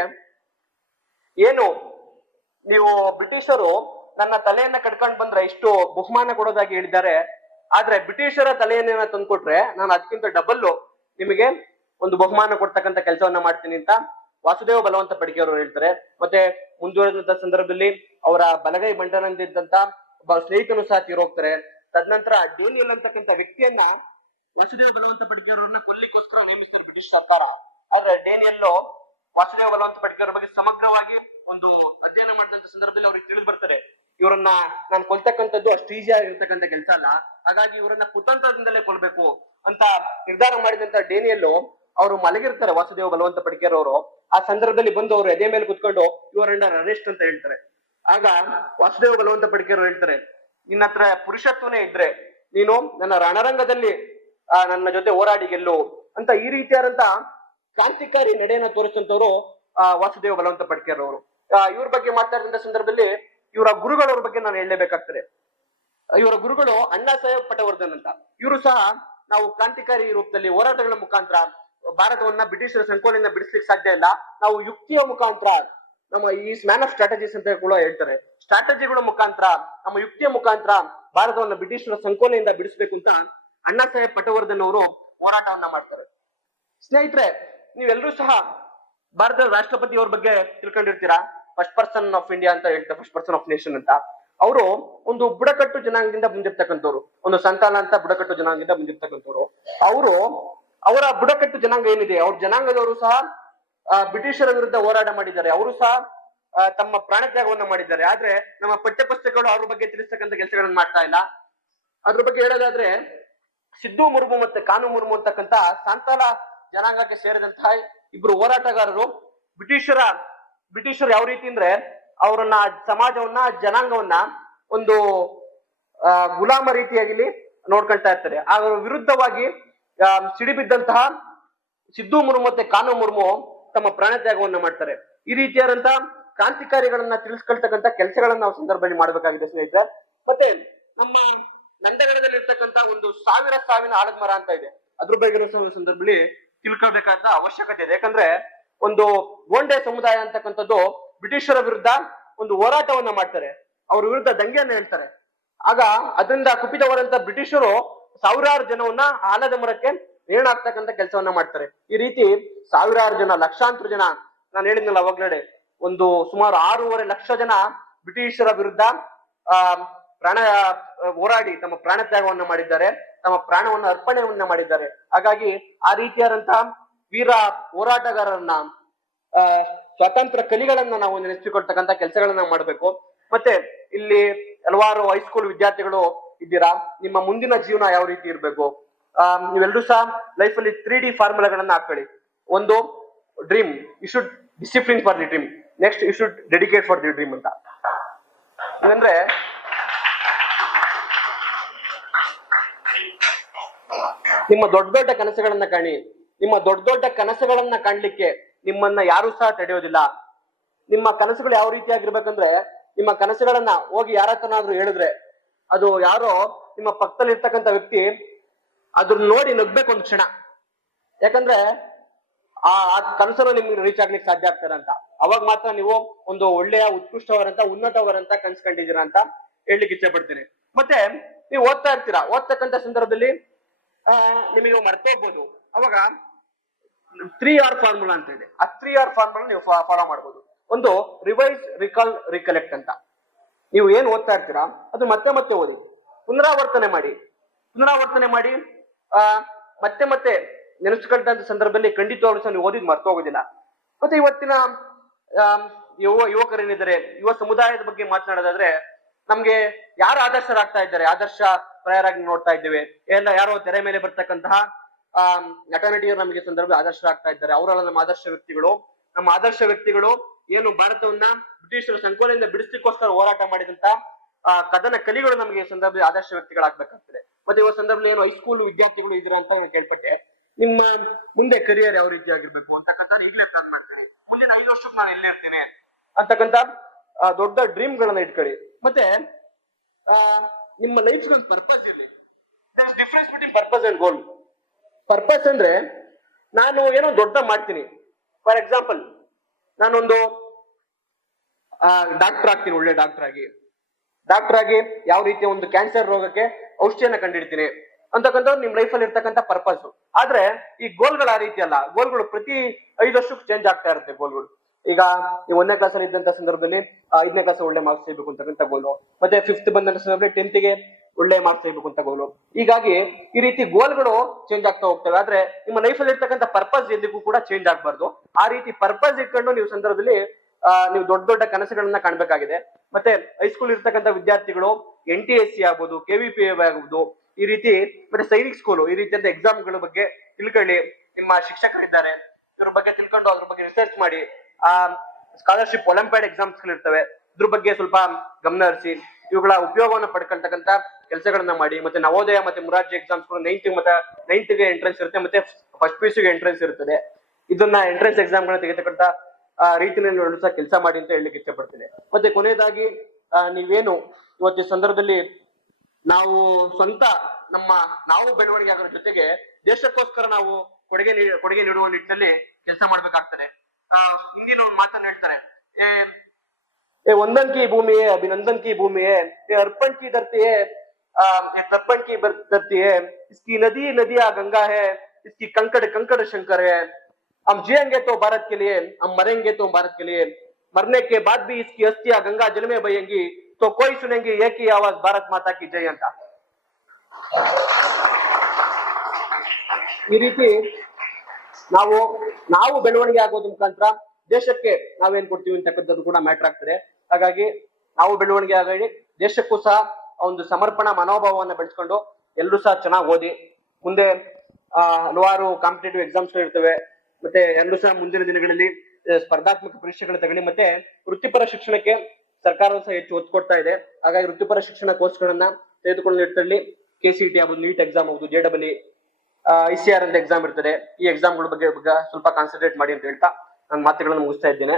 ಏನು? ನೀವು ಬ್ರಿಟಿಷರು ನನ್ನ ತಲೆಯನ್ನ ಕಟ್ಕೊಂಡ್ ಬಂದ್ರೆ ಇಷ್ಟು ಬಹುಮಾನ ಕೊಡೋದಾಗಿ ಹೇಳಿದ್ದಾರೆ. ಆದ್ರೆ ಬ್ರಿಟಿಷರ ತಲೆಯನ್ನ ತಂದ್ಕೊಟ್ರೆ ನಾನು ಅದಕ್ಕಿಂತ ಡಬಲ್ ನಿಮಗೆ ಒಂದು ಬಹುಮಾನ ಕೊಡ್ತಕ್ಕಂತ ಕೆಲಸವನ್ನ ಮಾಡ್ತೀನಿ ಅಂತ ವಾಸುದೇವ ಬಲವಂತ ಪಡಿಕೆ ಹೇಳ್ತಾರೆ. ಮತ್ತೆ ಮುಂದುವರೆದಂತ ಸಂದರ್ಭದಲ್ಲಿ ಅವರ ಬಲಗೈ ಬಂಟನಂದಿದ್ದಂತ ಒಬ್ಬ ಸ್ನೇಹಿತನು ಸಹ ತೀರೋಗ್ತಾರೆ. ತದನಂತರ ಡೇನಿಯಲ್ ಅಂತಕ್ಕಂಥ ವ್ಯಕ್ತಿಯನ್ನ ವಾಸುದೇವ ಬಲವಂತ ಪಡಿಕೆ ಅವರನ್ನ ನೇಮಿಸ್ತಾರೆ ಬ್ರಿಟಿಷ್ ಸರ್ಕಾರ. ಆದ್ರೆ ಡೇನಿಯಲ್ಲು ವಾಸುದೇವ ಬಲವಂತ ಪಟ್ಕರ್ ಬಗ್ಗೆ ಸಮಗ್ರವಾಗಿ ಒಂದು ಅಧ್ಯಯನ ಮಾಡಿದಂತ ಸಂದರ್ಭದಲ್ಲಿ ಅವ್ರಿಗೆ ತಿಳಿದು ಬರ್ತಾರೆ. ಇವರನ್ನ ನಾನು ಕೊಲ್ತಕ್ಕಂಥದ್ದು ಅಷ್ಟು ಈಜಿ ಆಗಿರ್ತಕ್ಕಂಥ ಕೆಲಸ ಅಲ್ಲ. ಹಾಗಾಗಿ ಇವರನ್ನ ಕುತಂತ್ರದಿಂದಲೇ ಕೊಲ್ಬೇಕು ಅಂತ ನಿರ್ಧಾರ ಮಾಡಿದಂತ ಡೇನಿಯಲ್ಲು ಅವರು ಮಲಗಿರ್ತಾರೆ ವಾಸುದೇವ ಬಲವಂತ ಪಡಿಕೇರ್ ಅವರು. ಆ ಸಂದರ್ಭದಲ್ಲಿ ಬಂದು ಅವರು ಎದೆ ಮೇಲೆ ಕುತ್ಕೊಂಡು ಇವರನ್ನ ಅರೆಸ್ಟ್ ಅಂತ ಹೇಳ್ತಾರೆ. ಆಗ ವಾಸುದೇವ ಬಲವಂತ ಪಡಿಕೇರ್ ಹೇಳ್ತಾರೆ, ನಿನ್ನ ಹತ್ರ ಪುರುಷತ್ವನೇ ಇದ್ರೆ ನೀನು ನನ್ನ ರಣರಂಗದಲ್ಲಿ ನನ್ನ ಜೊತೆ ಹೋರಾಡಿ ಗೆಲ್ಲು. ಅಂತ ಈ ರೀತಿಯಾದಂತ ಕ್ರಾಂತಿಕಾರಿ ನಡೆಯನ್ನ ಆ, ವಾಸುದೇವ ಬಲವಂತ ಪಡ್ಕೇರ್ ಅವರು ಇವ್ರ ಬಗ್ಗೆ ಮಾತಾಡಿದಂತ ಸಂದರ್ಭದಲ್ಲಿ ಇವರ ಗುರುಗಳವ್ರ ಬಗ್ಗೆ ನಾನು ಹೇಳಲೇಬೇಕಾಗ್ತದೆ. ಇವರ ಗುರುಗಳು ಅಣ್ಣಾ ಸಾಹೇಬ್ ಪಟವರ್ಧನ್ ಅಂತ. ಇವರು ಸಹ ನಾವು ಕ್ರಾಂತಿಕಾರಿ ರೂಪದಲ್ಲಿ ಹೋರಾಟಗಳ ಮುಖಾಂತರ ಭಾರತವನ್ನ ಬ್ರಿಟಿಷರ ಸಂಕೋಲೆಯಿಂದ ಬಿಡಿಸ್ಲಿಕ್ಕೆ ಸಾಧ್ಯ ಇಲ್ಲ. ನಾವು ಯುಕ್ತಿಯ ಮುಖಾಂತರ ನಮ್ಮ ಈ ಮ್ಯಾನ್ ಆಫ್ ಸ್ಟ್ರಾಟಜೀಸ್ ಅಂತ ಕೂಡ ಹೇಳ್ತಾರೆ. ಸ್ಟ್ರಾಟಜಿಗಳ ಮುಖಾಂತರ, ನಮ್ಮ ಯುಕ್ತಿಯ ಮುಖಾಂತರ ಭಾರತವನ್ನ ಬ್ರಿಟಿಷರ ಸಂಕೋಲೆಯಿಂದ ಬಿಡಿಸ್ಬೇಕು ಅಂತ ಅಣ್ಣಾ ಸಾಹೇಬ್ ಪಟವರ್ಧನ್ ಅವರು ಹೋರಾಟವನ್ನ ಮಾಡ್ತಾರೆ. ಸ್ನೇಹಿತರೆ ನೀವೆಲ್ಲರೂ ಸಹ ಭಾರತದ ರಾಷ್ಟ್ರಪತಿ ಅವ್ರ ಬಗ್ಗೆ ತಿಳ್ಕೊಂಡಿರ್ತೀರಾ? ಫಸ್ಟ್ ಪರ್ಸನ್ ಆಫ್ ಇಂಡಿಯಾ ಅಂತ ಹೇಳ್ತಾರೆ ಫಸ್ಟ್ ಪರ್ಸನ್ ಆಫ್ ನೇಷನ್ ಅಂತ. ಅವರು ಒಂದು ಬುಡಕಟ್ಟು ಜನಾಂಗದಿಂದ ಬಂದಿರ್ತಕ್ಕಂಥವ್ರು, ಒಂದು ಸಂತಾನ ಅಂತ ಬುಡಕಟ್ಟು ಜನಾಂಗದಿಂದ ಬಂದಿರ್ತಕ್ಕಂಥವ್ರು. ಅವರು ಅವರ ಬುಡಕಟ್ಟು ಜನಾಂಗ ಏನಿದೆ? ಅವ್ರ ಜನಾಂಗದವರು ಸಹ ಬ್ರಿಟಿಷರ ವಿರುದ್ಧ ಹೋರಾಟ ಮಾಡಿದ್ದಾರೆ. ಅವರು ಸಹ ತಮ್ಮ ಪ್ರಾಣ ತ್ಯಾಗವನ್ನ ಮಾಡಿದ್ದಾರೆ. ಆದ್ರೆ ನಮ್ಮ ಪಠ್ಯಪುಸ್ತಕಗಳು ಅವ್ರ ಬಗ್ಗೆ ತಿಳಿಸ್ತಕ್ಕಂಥ ಕೆಲಸಗಳನ್ನ ಮಾಡ್ತಾ ಇಲ್ಲ. ಅದ್ರ ಬಗ್ಗೆ ಹೇಳೋದಾದ್ರೆ, ಸಿದ್ದು ಮುರ್ಮು ಮತ್ತೆ ಕಾನು ಮುರ್ಮು ಅಂತಕ್ಕಂತ ಸಂತಾಲ ಜನಾಂಗಕ್ಕೆ ಸೇರಿದಂತಹ ಇಬ್ರು ಹೋರಾಟಗಾರರು ಬ್ರಿಟಿಷರ, ಬ್ರಿಟಿಷರು ಯಾವ ರೀತಿ ಅಂದ್ರೆ ಅವರನ್ನ ಸಮಾಜವನ್ನ, ಜನಾಂಗವನ್ನ ಒಂದು ಗುಲಾಮ ರೀತಿಯಾಗಿ ನೋಡ್ಕೊಳ್ತಾ ಇರ್ತಾರೆ. ಅದರ ವಿರುದ್ಧವಾಗಿ ಸಿಡಿಬಿದ್ದಂತಹ ಸಿದ್ದು ಮುರ್ಮು ಮತ್ತೆ ಕಾನು ಮುರ್ಮು ತಮ್ಮ ಪ್ರಾಣ ತ್ಯಾಗವನ್ನು ಮಾಡ್ತಾರೆ. ಈ ರೀತಿಯಾದಂತಹ ಕ್ರಾಂತಿಕಾರಿಗಳನ್ನ ತಿಳಿಸ್ಕೊಳ್ತಕ್ಕಂಥ ಕೆಲಸಗಳನ್ನ ನಾವು ಸಂದರ್ಭದಲ್ಲಿ ಮಾಡ್ಬೇಕಾಗಿದೆ ಸ್ನೇಹಿತರೆ. ಮತ್ತೆ ನಮ್ಮ ನಂದಗಡದಲ್ಲಿ ಒಂದು ಸಾವಿರ ಸಾವಿನ ಆಲದ ಮರ ಅಂತ ಇದೆ. ಅದ್ರ ಬಗ್ಗೆ ಸಂದರ್ಭದಲ್ಲಿ ತಿಳ್ಕೊಳ್ಬೇಕಾದ ಅವಶ್ಯಕತೆ ಇದೆ. ಯಾಕಂದ್ರೆ ಒಂದು ಗೋಂಡೆ ಸಮುದಾಯ ಅಂತಕ್ಕಂಥದ್ದು ಬ್ರಿಟಿಷರ ವಿರುದ್ಧ ಒಂದು ಹೋರಾಟವನ್ನ ಮಾಡ್ತಾರೆ. ಅವ್ರ ವಿರುದ್ಧ ದಂಗೆಯನ್ನ ಹೇಳ್ತಾರೆ. ಆಗ ಅದರಿಂದ ಕುಪಿತವಾದಂತ ಬ್ರಿಟಿಷರು ಸಾವಿರಾರು ಜನವನ್ನ ಆಲದ ಮರಕ್ಕೆ ನೇಣಾಗ್ತಕ್ಕಂಥ ಕೆಲಸವನ್ನ ಮಾಡ್ತಾರೆ. ಈ ರೀತಿ ಸಾವಿರಾರು ಜನ, ಲಕ್ಷಾಂತರ ಜನ, ನಾನು ಹೇಳಿದ್ನಲ್ಲ ಅವಾಗ್ಲಡೆ ಒಂದು ಸುಮಾರು ಆರೂವರೆ ಲಕ್ಷ ಜನ ಬ್ರಿಟಿಷರ ವಿರುದ್ಧ, ಆ ಪ್ರಾಣ ಹೋರಾಡಿ ತಮ್ಮ ಪ್ರಾಣ ತ್ಯಾಗವನ್ನ ಮಾಡಿದ್ದಾರೆ, ತಮ್ಮ ಪ್ರಾಣವನ್ನ ಅರ್ಪಣೆಯನ್ನ ಮಾಡಿದ್ದಾರೆ. ಹಾಗಾಗಿ ಆ ರೀತಿಯಾದಂತಹ ವೀರ ಹೋರಾಟಗಾರರನ್ನ, ಆ, ಸ್ವಾತಂತ್ರ್ಯ ಕಲಿಗಳನ್ನ ನಾವು ನೆನೆಸಿಕೊಳ್ತಕ್ಕಂತ ಕೆಲಸಗಳನ್ನ ಮಾಡಬೇಕು. ಮತ್ತೆ ಇಲ್ಲಿ ಹಲವಾರು ಹೈಸ್ಕೂಲ್ ವಿದ್ಯಾರ್ಥಿಗಳು ಇದ್ದೀರಾ? ನಿಮ್ಮ ಮುಂದಿನ ಜೀವನ ಯಾವ ರೀತಿ ಇರಬೇಕು? ಆ ನೀವೆಲ್ಲರೂ ಸಹ ಲೈಫ್ ಅಲ್ಲಿ ತ್ರೀ ಡಿ ಫಾರ್ಮುಲಾಗಳನ್ನ ಹಾಕೊಳ್ಳಿ ಒಂದು dream you should discipline for the dream next you should dedicate for the dream ಅಂತ. ಅಂದ್ರೆ ನಿಮ್ಮ ದೊಡ್ಡ ದೊಡ್ಡ ಕನಸುಗಳನ್ನ ಕಾಣಿ. ನಿಮ್ಮ ದೊಡ್ಡ ದೊಡ್ಡ ಕನಸುಗಳನ್ನ ಕಾಣ್ಲಿಕ್ಕೆ ನಿಮ್ಮನ್ನ ಯಾರು ಸಹ ತಡೆಯೋದಿಲ್ಲ. ನಿಮ್ಮ ಕನಸುಗಳು ಯಾವ ರೀತಿಯಾಗಿರ್ಬೇಕಂದ್ರೆ, ನಿಮ್ಮ ಕನಸುಗಳನ್ನ ಹೋಗಿ ಯಾರ ಹೇಳಿದ್ರೆ, ಅದು ಯಾರೋ ನಿಮ್ಮ ಪಕ್ಕದಲ್ಲಿ ಇರ್ತಕ್ಕಂಥ ವ್ಯಕ್ತಿ ಅದ್ರ ನೋಡಿ ನಗ್ಬೇಕು ಒಂದು ಕ್ಷಣ. ಯಾಕಂದ್ರೆ, ಆ ಕನಸನ್ನು ನಿಮ್ಗೆ ರೀಚ್ ಆಗ್ಲಿಕ್ಕೆ ಸಾಧ್ಯ ಆಗ್ತಾರೆ ಅಂತ. ಅವಾಗ ಮಾತ್ರ ನೀವು ಒಂದು ಒಳ್ಳೆಯ ಉತ್ಕೃಷ್ಟವರಂತ ಉನ್ನತವರಂತ ಕನ್ಸ್ಕೊಂಡಿದ್ದೀರಾ ಅಂತ ಹೇಳಲಿಕ್ಕೆ ಇಚ್ಛೆ ಪಡ್ತೀನಿ. ಮತ್ತೆ, ನೀವು ಓದ್ತಾ ಇರ್ತೀರಾ? ಓದ್ತಕ್ಕಂಥ ಸಂದರ್ಭದಲ್ಲಿ ನಿಮಗೆ ಮರ್ತೋಗ್ಬೋದು ಅವಾಗ ತ್ರೀ ಆರ್ ಫಾರ್ಮುಲಾ ಅಂತ ಇದೆ. ಆ ತ್ರೀ ಆರ್ ಫಾರ್ಮುಲಾ ನೀವು ಫಾಲೋ ಮಾಡ್ಬೋದು. ಒಂದು ರಿವೈಸ್ ರಿಕಾಲ್ ರಿಕಲೆಕ್ಟ್ ಅಂತ. ನೀವು ಏನ್ ಓದ್ತಾ ಇರ್ತೀರಾ, ಅದು ಮತ್ತೆ ಮತ್ತೆ ಓದಿ. ಪುನರಾವರ್ತನೆ ಮಾಡಿ. ಪುನರಾವರ್ತನೆ ಮಾಡಿ, ಆ, ಮತ್ತೆ ಮತ್ತೆ ನೆನೆಸ್ಕೊಂಡಂತ ಸಂದರ್ಭದಲ್ಲಿ ಖಂಡಿತವಾಗ್ಲೂ ಸಹ ನೀವು ಓದಿದ್ ಮರ್ತೋಗೋದಿಲ್ಲ ಮತ್ತೆ ಇವತ್ತಿನ ಯುವ, ಯುವಕರೇನಿದ್ದಾರೆ, ಯುವ ಸಮುದಾಯದ ಬಗ್ಗೆ ಮಾತನಾಡೋದಾದ್ರೆ, ನಮ್ಗೆ ಯಾರು ಆದರ್ಶರಾಗ್ತಾ ಇದ್ದಾರೆ? ಆದರ್ಶ ಪ್ರಾಯರಾಗಿ ನೋಡ್ತಾ ಇದ್ದೇವೆ. ಎಲ್ಲ ಯಾರೋ ತೆರೆ ಮೇಲೆ ಬರ್ತಕ್ಕಂತಹ ಆ ನಟ ನಟಿಯರು ನಮಗೆ ಸಂದರ್ಭ ಆದರ್ಶರಾಗ್ತಾ ಇದ್ದಾರೆ. ಅವರೆಲ್ಲ ನಮ್ಮ ಆದರ್ಶ ವ್ಯಕ್ತಿಗಳು. ನಮ್ಮ ಆದರ್ಶ ವ್ಯಕ್ತಿಗಳು ಏನು ಭಾರತವನ್ನ ಬ್ರಿಟಿಷರ ಸಂಕೋಲೆಯಿಂದ ಬಿಡಿಸ್ಲಿಕ್ಕೋಸ್ಕರ ಹೋರಾಟ ಮಾಡಿದಂತ ಆ ಕದನ ಕಲಿಗಳು ನಮಗೆ ಸಂದರ್ಭದಲ್ಲಿ ಆದರ್ಶ ವ್ಯಕ್ತಿಗಳಾಗ್ಬೇಕಾಗ್ತದೆ. ಮತ್ತೆ ಇವ ಸಂದರ್ಭದಲ್ಲಿ ಏನು ಹೈಸ್ಕೂಲ್ ವಿದ್ಯಾರ್ಥಿಗಳು ಇದ್ರ ಅಂತ ಕೇಳ್ಪಟ್ಟೆ. ನಿಮ್ಮ ಮುಂದೆ ಕರಿಯರ್ ಯಾವ ರೀತಿ ಆಗಿರ್ಬೇಕು ಅಂತಕ್ಕಂಥ ಈಗಲೇ ಪ್ಲಾನ್ ಮಾಡ್ತೀನಿ. ಮುಂದಿನ ಐದು ವರ್ಷಕ್ಕೆ ನಾನು ಎಲ್ಲೇ ಇರ್ತೇನೆ ಅಂತಕ್ಕಂಥ ದೊಡ್ಡ ಡ್ರೀಮ್ ಗಳನ್ನ ಇಟ್ಕೊಳ್ಳಿ. ಮತ್ತೆ ಆ, ನಿಮ್ಮ ಲೈಫ್ ಒಂದು ಪರ್ಪಸ್ ಇರಲಿ difference between purpose and goal purpose ಅಂದ್ರೆ ನಾನು ಏನೋ ದೊಡ್ಡ ಮಾಡ್ತೀನಿ. ಫಾರ್ ಎಕ್ಸಾಂಪಲ್ ನಾನೊಂದು ಡಾಕ್ಟರ್ ಆಗ್ತೀನಿ ಒಳ್ಳೆ ಡಾಕ್ಟರ್ ಆಗಿ. ಡಾಕ್ಟರ್ ಆಗಿ ಯಾವ ರೀತಿಯ ಒಂದು ಕ್ಯಾನ್ಸರ್ ರೋಗಕ್ಕೆ ಔಷಧಿಯನ್ನ ಕಂಡಿಡ್ತೀನಿ ಅಂತಕ್ಕಂಥದ್ದು ನಿಮ್ ಲೈಫಲ್ಲಿ ಇರ್ತಕ್ಕಂಥ ಪರ್ಪಸ್ ಆದ್ರೆ ಈ ಗೋಲ್ಗಳು ಆ ರೀತಿ ಅಲ್ಲ. ಗೋಲ್ಗಳು ಪ್ರತಿ ಐದು ವರ್ಷಕ್ಕೆ ಚೇಂಜ್ ಆಗ್ತಾ ಇರುತ್ತೆ ಗೋಲ್ಗಳು ಈಗ ನೀವು ಒಂದನೇ ಕ್ಲಾಸ್ ಅಲ್ಲಿ ಇದ್ದಂತ ಸಂದರ್ಭದಲ್ಲಿ ಐದನೇ ಕ್ಲಾಸ್ ಒಳ್ಳೆ ಮಾರ್ಕ್ಸ್ ಸಿಗಬೇಕು ಅಂತಕ್ಕಂಥ ಗೋಲು ಮತ್ತೆ ಫಿಫ್ತ್ ಬಂದಂತ ಸಂದರ್ಭದಲ್ಲಿ ಟೆಂತ್ಗೆ ಒಳ್ಳೆ ಮಾರ್ಕ್ಸ್ ಸಿಗಬೇಕು ಅಂತ ಗೋಲು ಹೀಗಾಗಿ ಈ ರೀತಿ ಗೋಲ್ಗಳು ಚೇಂಜ್ ಆಗ್ತಾ ಹೋಗ್ತವೆ. ಆದ್ರೆ ನಿಮ್ಮ ಲೈಫ್ ಅಲ್ಲಿ ಇರ್ತಕ್ಕಂಥ ಪರ್ಪಸ್ ಎಂದಿಗೂ ಕೂಡ ಚೇಂಜ್ ಆಗ್ಬಾರ್ದು. ಆ ರೀತಿ ಪರ್ಪಸ್ ಇಟ್ಕೊಂಡು ನೀವು ಸಂದರ್ಭದಲ್ಲಿ ನೀವು ದೊಡ್ಡ ದೊಡ್ಡ ಕನಸುಗಳನ್ನ ಕಾಣಬೇಕಾಗಿದೆ. ಮತ್ತೆ ಹೈಸ್ಕೂಲ್ ಇರ್ತಕ್ಕಂಥ ವಿದ್ಯಾರ್ಥಿಗಳು ಎನ್ ಟಿ ಎಸ್ ಸಿ ಆಗ್ಬೋದು ಕೆ ವಿ ಪಿ ಆಗ್ಬೋದು, ಈ ರೀತಿ, ಮತ್ತೆ ಸೈನಿಕ್ ಸ್ಕೂಲು ಈ ರೀತಿಯಾದ ಎಕ್ಸಾಮ್ಗಳ ಬಗ್ಗೆ ತಿಳ್ಕೊಳ್ಳಿ. ನಿಮ್ಮ ಶಿಕ್ಷಕರಿದ್ದಾರೆ. ಇದ್ರ ಬಗ್ಗೆ ತಿಳ್ಕೊಂಡು ಅದ್ರ ಬಗ್ಗೆ ರಿಸರ್ಚ್ ಮಾಡಿ. ಆ ಸ್ಕಾಲರ್ಶಿಪ್ ಒಲಿಂಪಿಯಾಡ್ ಎಕ್ಸಾಮ್ಸ್ ಇರ್ತವೆ ಇದ್ರ ಬಗ್ಗೆ ಸ್ವಲ್ಪ ಗಮನ ಹರಿಸಿ. ಇವುಗಳ ಉಪಯೋಗವನ್ನು ಪಡ್ಕೊಳ್ತಕ್ಕಂತ ಕೆಲಸಗಳನ್ನ ಮಾಡಿ, ಮತ್ತೆ ನವೋದಯ ಮತ್ತೆ ಮುರಾರ್ಜಿ ಎಕ್ಸಾಮ್ಸ್ ನೈನ್ತ್ ಮತ್ತೆ ನೈನ್ತ್ಗೆ ಎಂಟ್ರೆನ್ಸ್ ಇರುತ್ತೆ, ಮತ್ತೆ ಫಸ್ಟ್ ಪಿ ಗೆ ಎಂಟ್ರೆನ್ಸ್ ಇರ್ತದೆ. ಇದನ್ನ ಎಂಟ್ರೆನ್ಸ್ ಎಕ್ಸಾಮ್ ಗಳನ್ನ ತೆಗೆತಕ್ಕಂತ ರೀತಿಯಲ್ಲಿ ಸಹ ಕೆಲಸ ಮಾಡಿ ಅಂತ ಹೇಳಲಿಕ್ಕೆ ಇಷ್ಟಪಡ್ತೇನೆ. ಮತ್ತೆ ಕೊನೆಯದಾಗಿ ನೀವೇನು ಇವತ್ತಿನ ಸಂದರ್ಭದಲ್ಲಿ ನಾವು ಸ್ವಂತ ನಮ್ಮ ನಾವು ಬೆಳವಣಿಗೆ ಆಗೋದ್ರ ಜೊತೆಗೆ ದೇಶಕ್ಕೋಸ್ಕರ ನಾವು ಕೊಡುಗೆ ಕೊಡುಗೆ ನೀಡುವ ನಿಟ್ಟಿನಲ್ಲಿ ಕೆಲಸ ಮಾಡ್ಬೇಕಾಗ್ತದೆ. ಹಿಂದಿನ ಒಂದು ಮಾತನ್ನ ಹೇಳ್ತಾರೆ ಏ ये वंदन की भूमि है अभिनंदन की भूमि है ये अर्पण की धरती है आ, ये तर्पण की बर- धरती है इसकी नदी नदियां गंगा है इसकी कंकड़ कंकड़ शंकर है हम जिएंगे तो भारत के लिए हम मरेंगे तो भारत के लिए मरने के बाद भी इसकी अस्थियां गंगा जल में बहेंगी तो कोई सुनेंगे एक ही आवाज भारत माता की जय ಅಂತ ಈ ರೀತಿ ನಾವು ನಾವು ಬೆಳವಣಿಗೆ ಆಗೋದ್ರ ಮುಖಾಂತರ ದೇಶಕ್ಕೆ ನಾವೇನ್ ಕೊಡ್ತೀವಿ ಅಂತಕ್ಕಂಥದ್ದು ಕೂಡ ಮ್ಯಾಟರ್ ಆಗ್ತದೆ. ಹಾಗಾಗಿ ನಾವು ಬೆಳವಣಿಗೆ ಆಗಲಿ, ದೇಶಕ್ಕೂ ಸಹ ಒಂದು ಸಮರ್ಪಣಾ ಮನೋಭಾವವನ್ನು ಬೆಳೆಸ್ಕೊಂಡು ಎಲ್ಲರೂ ಸಹ ಚೆನ್ನಾಗಿ ಓದಿ. ಮುಂದೆ ಹಲವಾರು ಕಾಂಪಿಟೇಟಿವ್ ಎಕ್ಸಾಮ್ಸ್ ಇರ್ತವೆ ಮತ್ತೆ ಎಲ್ಲರೂ ಸಹ ಮುಂದಿನ ದಿನಗಳಲ್ಲಿ ಸ್ಪರ್ಧಾತ್ಮಕ ಪರೀಕ್ಷೆಗಳು ತಗೊಳ್ಳಿ. ಮತ್ತೆ ವೃತ್ತಿಪರ ಶಿಕ್ಷಣಕ್ಕೆ ಸರ್ಕಾರ ಸಹ ಹೆಚ್ಚು ಒತ್ತು ಕೊಡ್ತಾ ಇದೆ. ಹಾಗಾಗಿ ವೃತ್ತಿಪರ ಶಿಕ್ಷಣ ಕೋರ್ಸ್ಗಳನ್ನ ನಿಟ್ಟಿನಲ್ಲಿ ಕೆ ಸಿ ಟಿ ಆಗ್ಬೋದು ನೀಟ್ ಎಕ್ಸಾಮ್ ಆಗ್ಬೋದು J double I C R ಅಂತ ಎಕ್ಸಾಮ್ ಇರ್ತದೆ. ಈ ಎಕ್ಸಾಮ್ಗಳ ಬಗ್ಗೆ ಬಗ್ಗೆ ಸ್ವಲ್ಪ ಕಾನ್ಸಂಟ್ರೇಟ್ ಮಾಡಿ ಅಂತ ಹೇಳ್ತಾ ನನ್ನ ಮಾತುಗಳನ್ನು ಮುಗಿಸ್ತಾ ಇದ್ದೇನೆ.